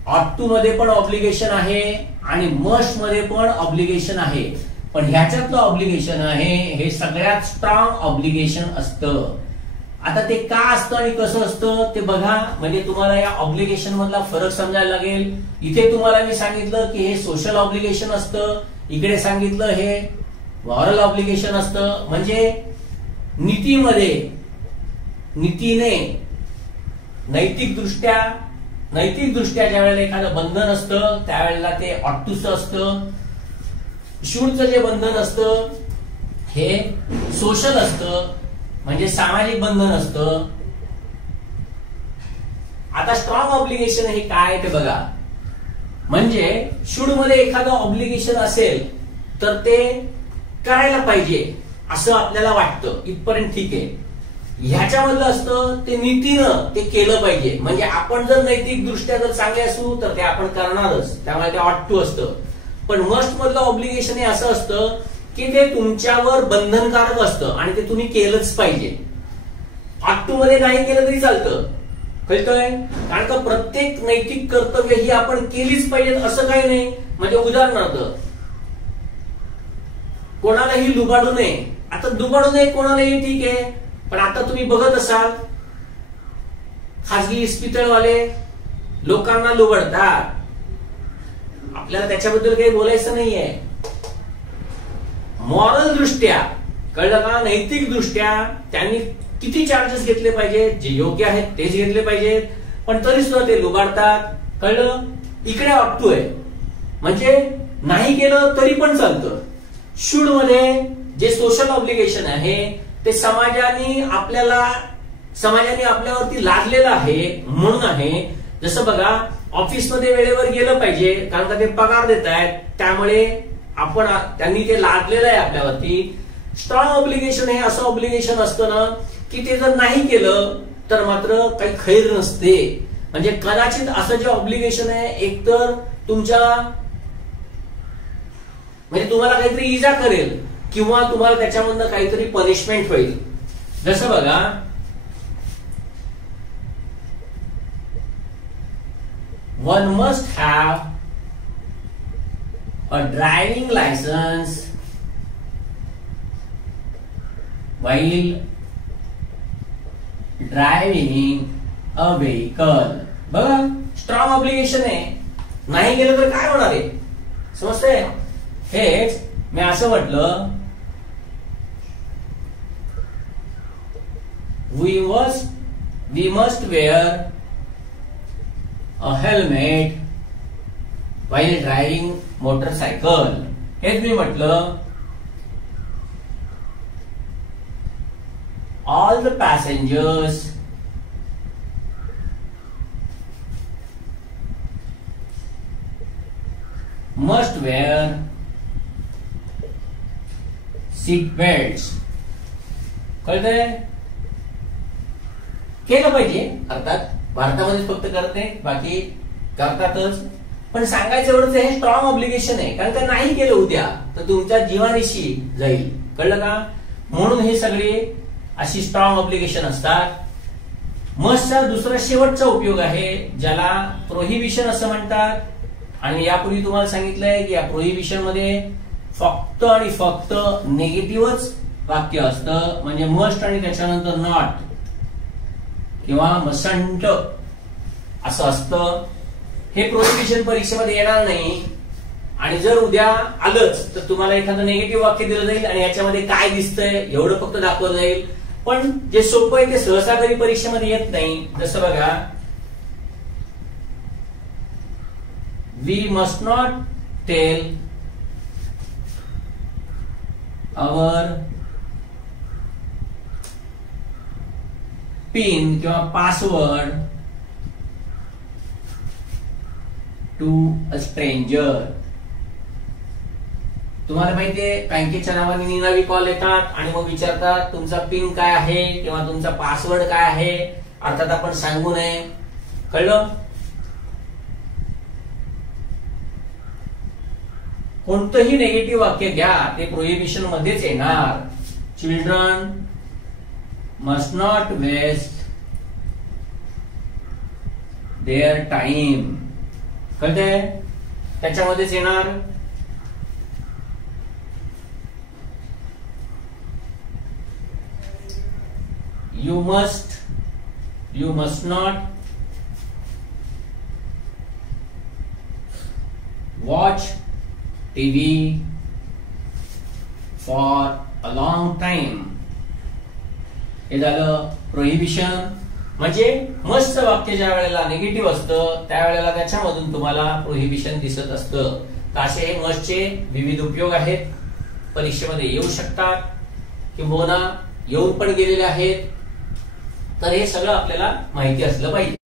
ऑट टू मध्ये पण ऑब्लिगेशन आहे आणि मस्ट मध्ये पण ऑब्लिगेशन आहे. पण ह्याच्यातलं ऑब्लिगेशन आहे हे सगळ्यात स्ट्रॉंग ऑब्लिगेशन असतं. आता ते का असतं आणि कसं असतं ते बघा, म्हणजे तुम्हाला या ऑब्लिगेशन मधला फरक समजायला लागेल. इथे तुम्हाला मी सांगितलं की हे सोशल ऑब्लिगेशन असतं, इकडे सांगितलं हे मॉरल ऑब्लिगेशन असतं. म्हणजे नीतीने नैतिक दृष्ट्या ज्या वेळेला एखादं बंधन असतं त्यावेळेला ते ऑटूचं असतं. शूडचं जे बंधन असतं हे सोशल असतं, म्हणजे सामाजिक बंधन असतं. आता स्ट्रॉंग ऑब्लिगेशन हे काय ते बघा. म्हणजे शूड मध्ये एखादं ऑब्लिगेशन असेल तर ते करायला पाहिजे असं आपल्याला वाटतं, इथपर्यंत ठीक आहे. ह्याच्यामधलं असतं ते नीतीनं ते केलं पाहिजे. म्हणजे आपण जर नैतिक दृष्ट्या जर चांगले असू तर ते आपण करणारच, त्यामुळे ते ऑट टू असतं. पण मस्ट मधलं ऑब्लिगेशन हे असं असतं की ते तुमच्यावर बंधनकारक असतं आणि ते तुम्ही केलंच पाहिजे. ऑट टू मध्ये नाही केलं तरी चालतं. कळतंय? कारण का प्रत्येक नैतिक कर्तव्य ही आपण केलीच पाहिजेत असं काही नाही. म्हणजे उदाहरणार्थ कोणालाही लुबाडू नये. आता लुबाडू नये कोणालाही ठीक आहे, पण आता तुम्ही बघत असाल खासगी इस्पितळवाले लोकांना लुबाडतात. आपल्याला त्याच्याबद्दल काही बोलायचं नाहीये. मॉरल दृष्ट्या कळलं का, नैतिक दृष्ट्या त्यांनी किती चार्जेस घेतले पाहिजेत, जे योग्य आहेत तेच घेतले पाहिजेत, पण तरी सुद्धा ते लुबाडतात. कळलं? इकडे ऑट टू आहे, म्हणजे नाही केलं तरी पण चालतं. शूड मध्ये जे सोशल ऑब्लिगेशन आहे ते समाजाने आपल्यावरती लादलेलं आहे म्हणून आहे. जसं बघा ऑफिसमध्ये वेळेवर गेलं पाहिजे कारण का ते पगार देत आहेत, त्यामुळे त्यांनी ते लादलेलं आहे आपल्यावरती. स्ट्रॉंग ऑब्लिगेशन हे असं ऑब्लिगेशन असतं ना की ते जर नाही केलं तर मात्र काही खैर नसते. म्हणजे कदाचित असं जे ऑब्लिगेशन आहे एकतर म्हणजे तुम्हाला काहीतरी इजा करेल किंवा तुम्हाला त्याच्यामधनं काहीतरी पनिशमेंट होईल. जसं बघा one must have a driving licence while driving a vehicle. बघा स्ट्रॉंग ऑब्लिगेशन आहे, नाही गेलं तर काय होणार आहे समजतंय. हेच मी असं म्हटलं, we must wear a helmet while driving motorcycle. हेच मी म्हटलं, all the passengers must wear seat belts. कळतंय? केलं पाहिजे अर्थात, भारतामध्ये फक्त करते, बाकी करतातच, पण सांगायचं एवढंच हे स्ट्रॉंग ऑब्लिगेशन आहे, कारण का नाही केलं उद्या तर तुमच्या जीवानिशी जाईल. कळलं का? म्हणून हे सगळे अशी स्ट्रॉंग ऑब्लिगेशन असतात. मस्टचा दुसरा शेवटचा उपयोग आहे ज्याला प्रोहिबिशन असं म्हणतात. आणि यापूर्वी तुम्हाला सांगितलंय की या प्रोहिबिशन मध्ये फक्त आणि फक्त निगेटिव्हच वाक्य असतं, म्हणजे मस्ट आणि त्याच्यानंतर नॉट किंवा मसंट असं असतं. हे प्रोहिबिशन परीक्षेमध्ये येणार नाही. आणि जर उद्या आलंच तर तुम्हाला एखादं निगेटिव्ह वाक्य दिलं जाईल आणि याच्यामध्ये काय दिसतंय एवढं फक्त दाखवलं जाईल. पण जे सोपं आहे ते सहसा कधी परीक्षेमध्ये येत नाही. जसं बघा, we must not tell our pin किंवा पासवर्ड टू अ स्ट्रेंजर. तुम्हाला माहितीये बँकेच्या नावाने निनावी कॉल येतात आणि मग विचारतात तुमचा पिन काय आहे किंवा तुमचा पासवर्ड काय आहे. अर्थात आपण सांगू नये. कळलं? कोणतंही नेगेटिव्ह वाक्य घ्या ते प्रोहिबिशन मध्येच येणार. Children must not waste their time. कळतंय? त्याच्यामध्येच येणार. You must not watch TV for a long time. हे झालं प्रोहिबिशन. म्हणजे मस्टचं वाक्य ज्या वेळेला निगेटिव्ह असतं त्यावेळेला त्याच्यामधून तुम्हाला प्रोहिबिशन दिसत असतं. असे हे मस्टचे विविध उपयोग आहेत, परीक्षेमध्ये येऊ शकतात किंवा येऊन पण गेलेले आहेत. तर हे सगळं आपल्याला माहिती असलं पाहिजे.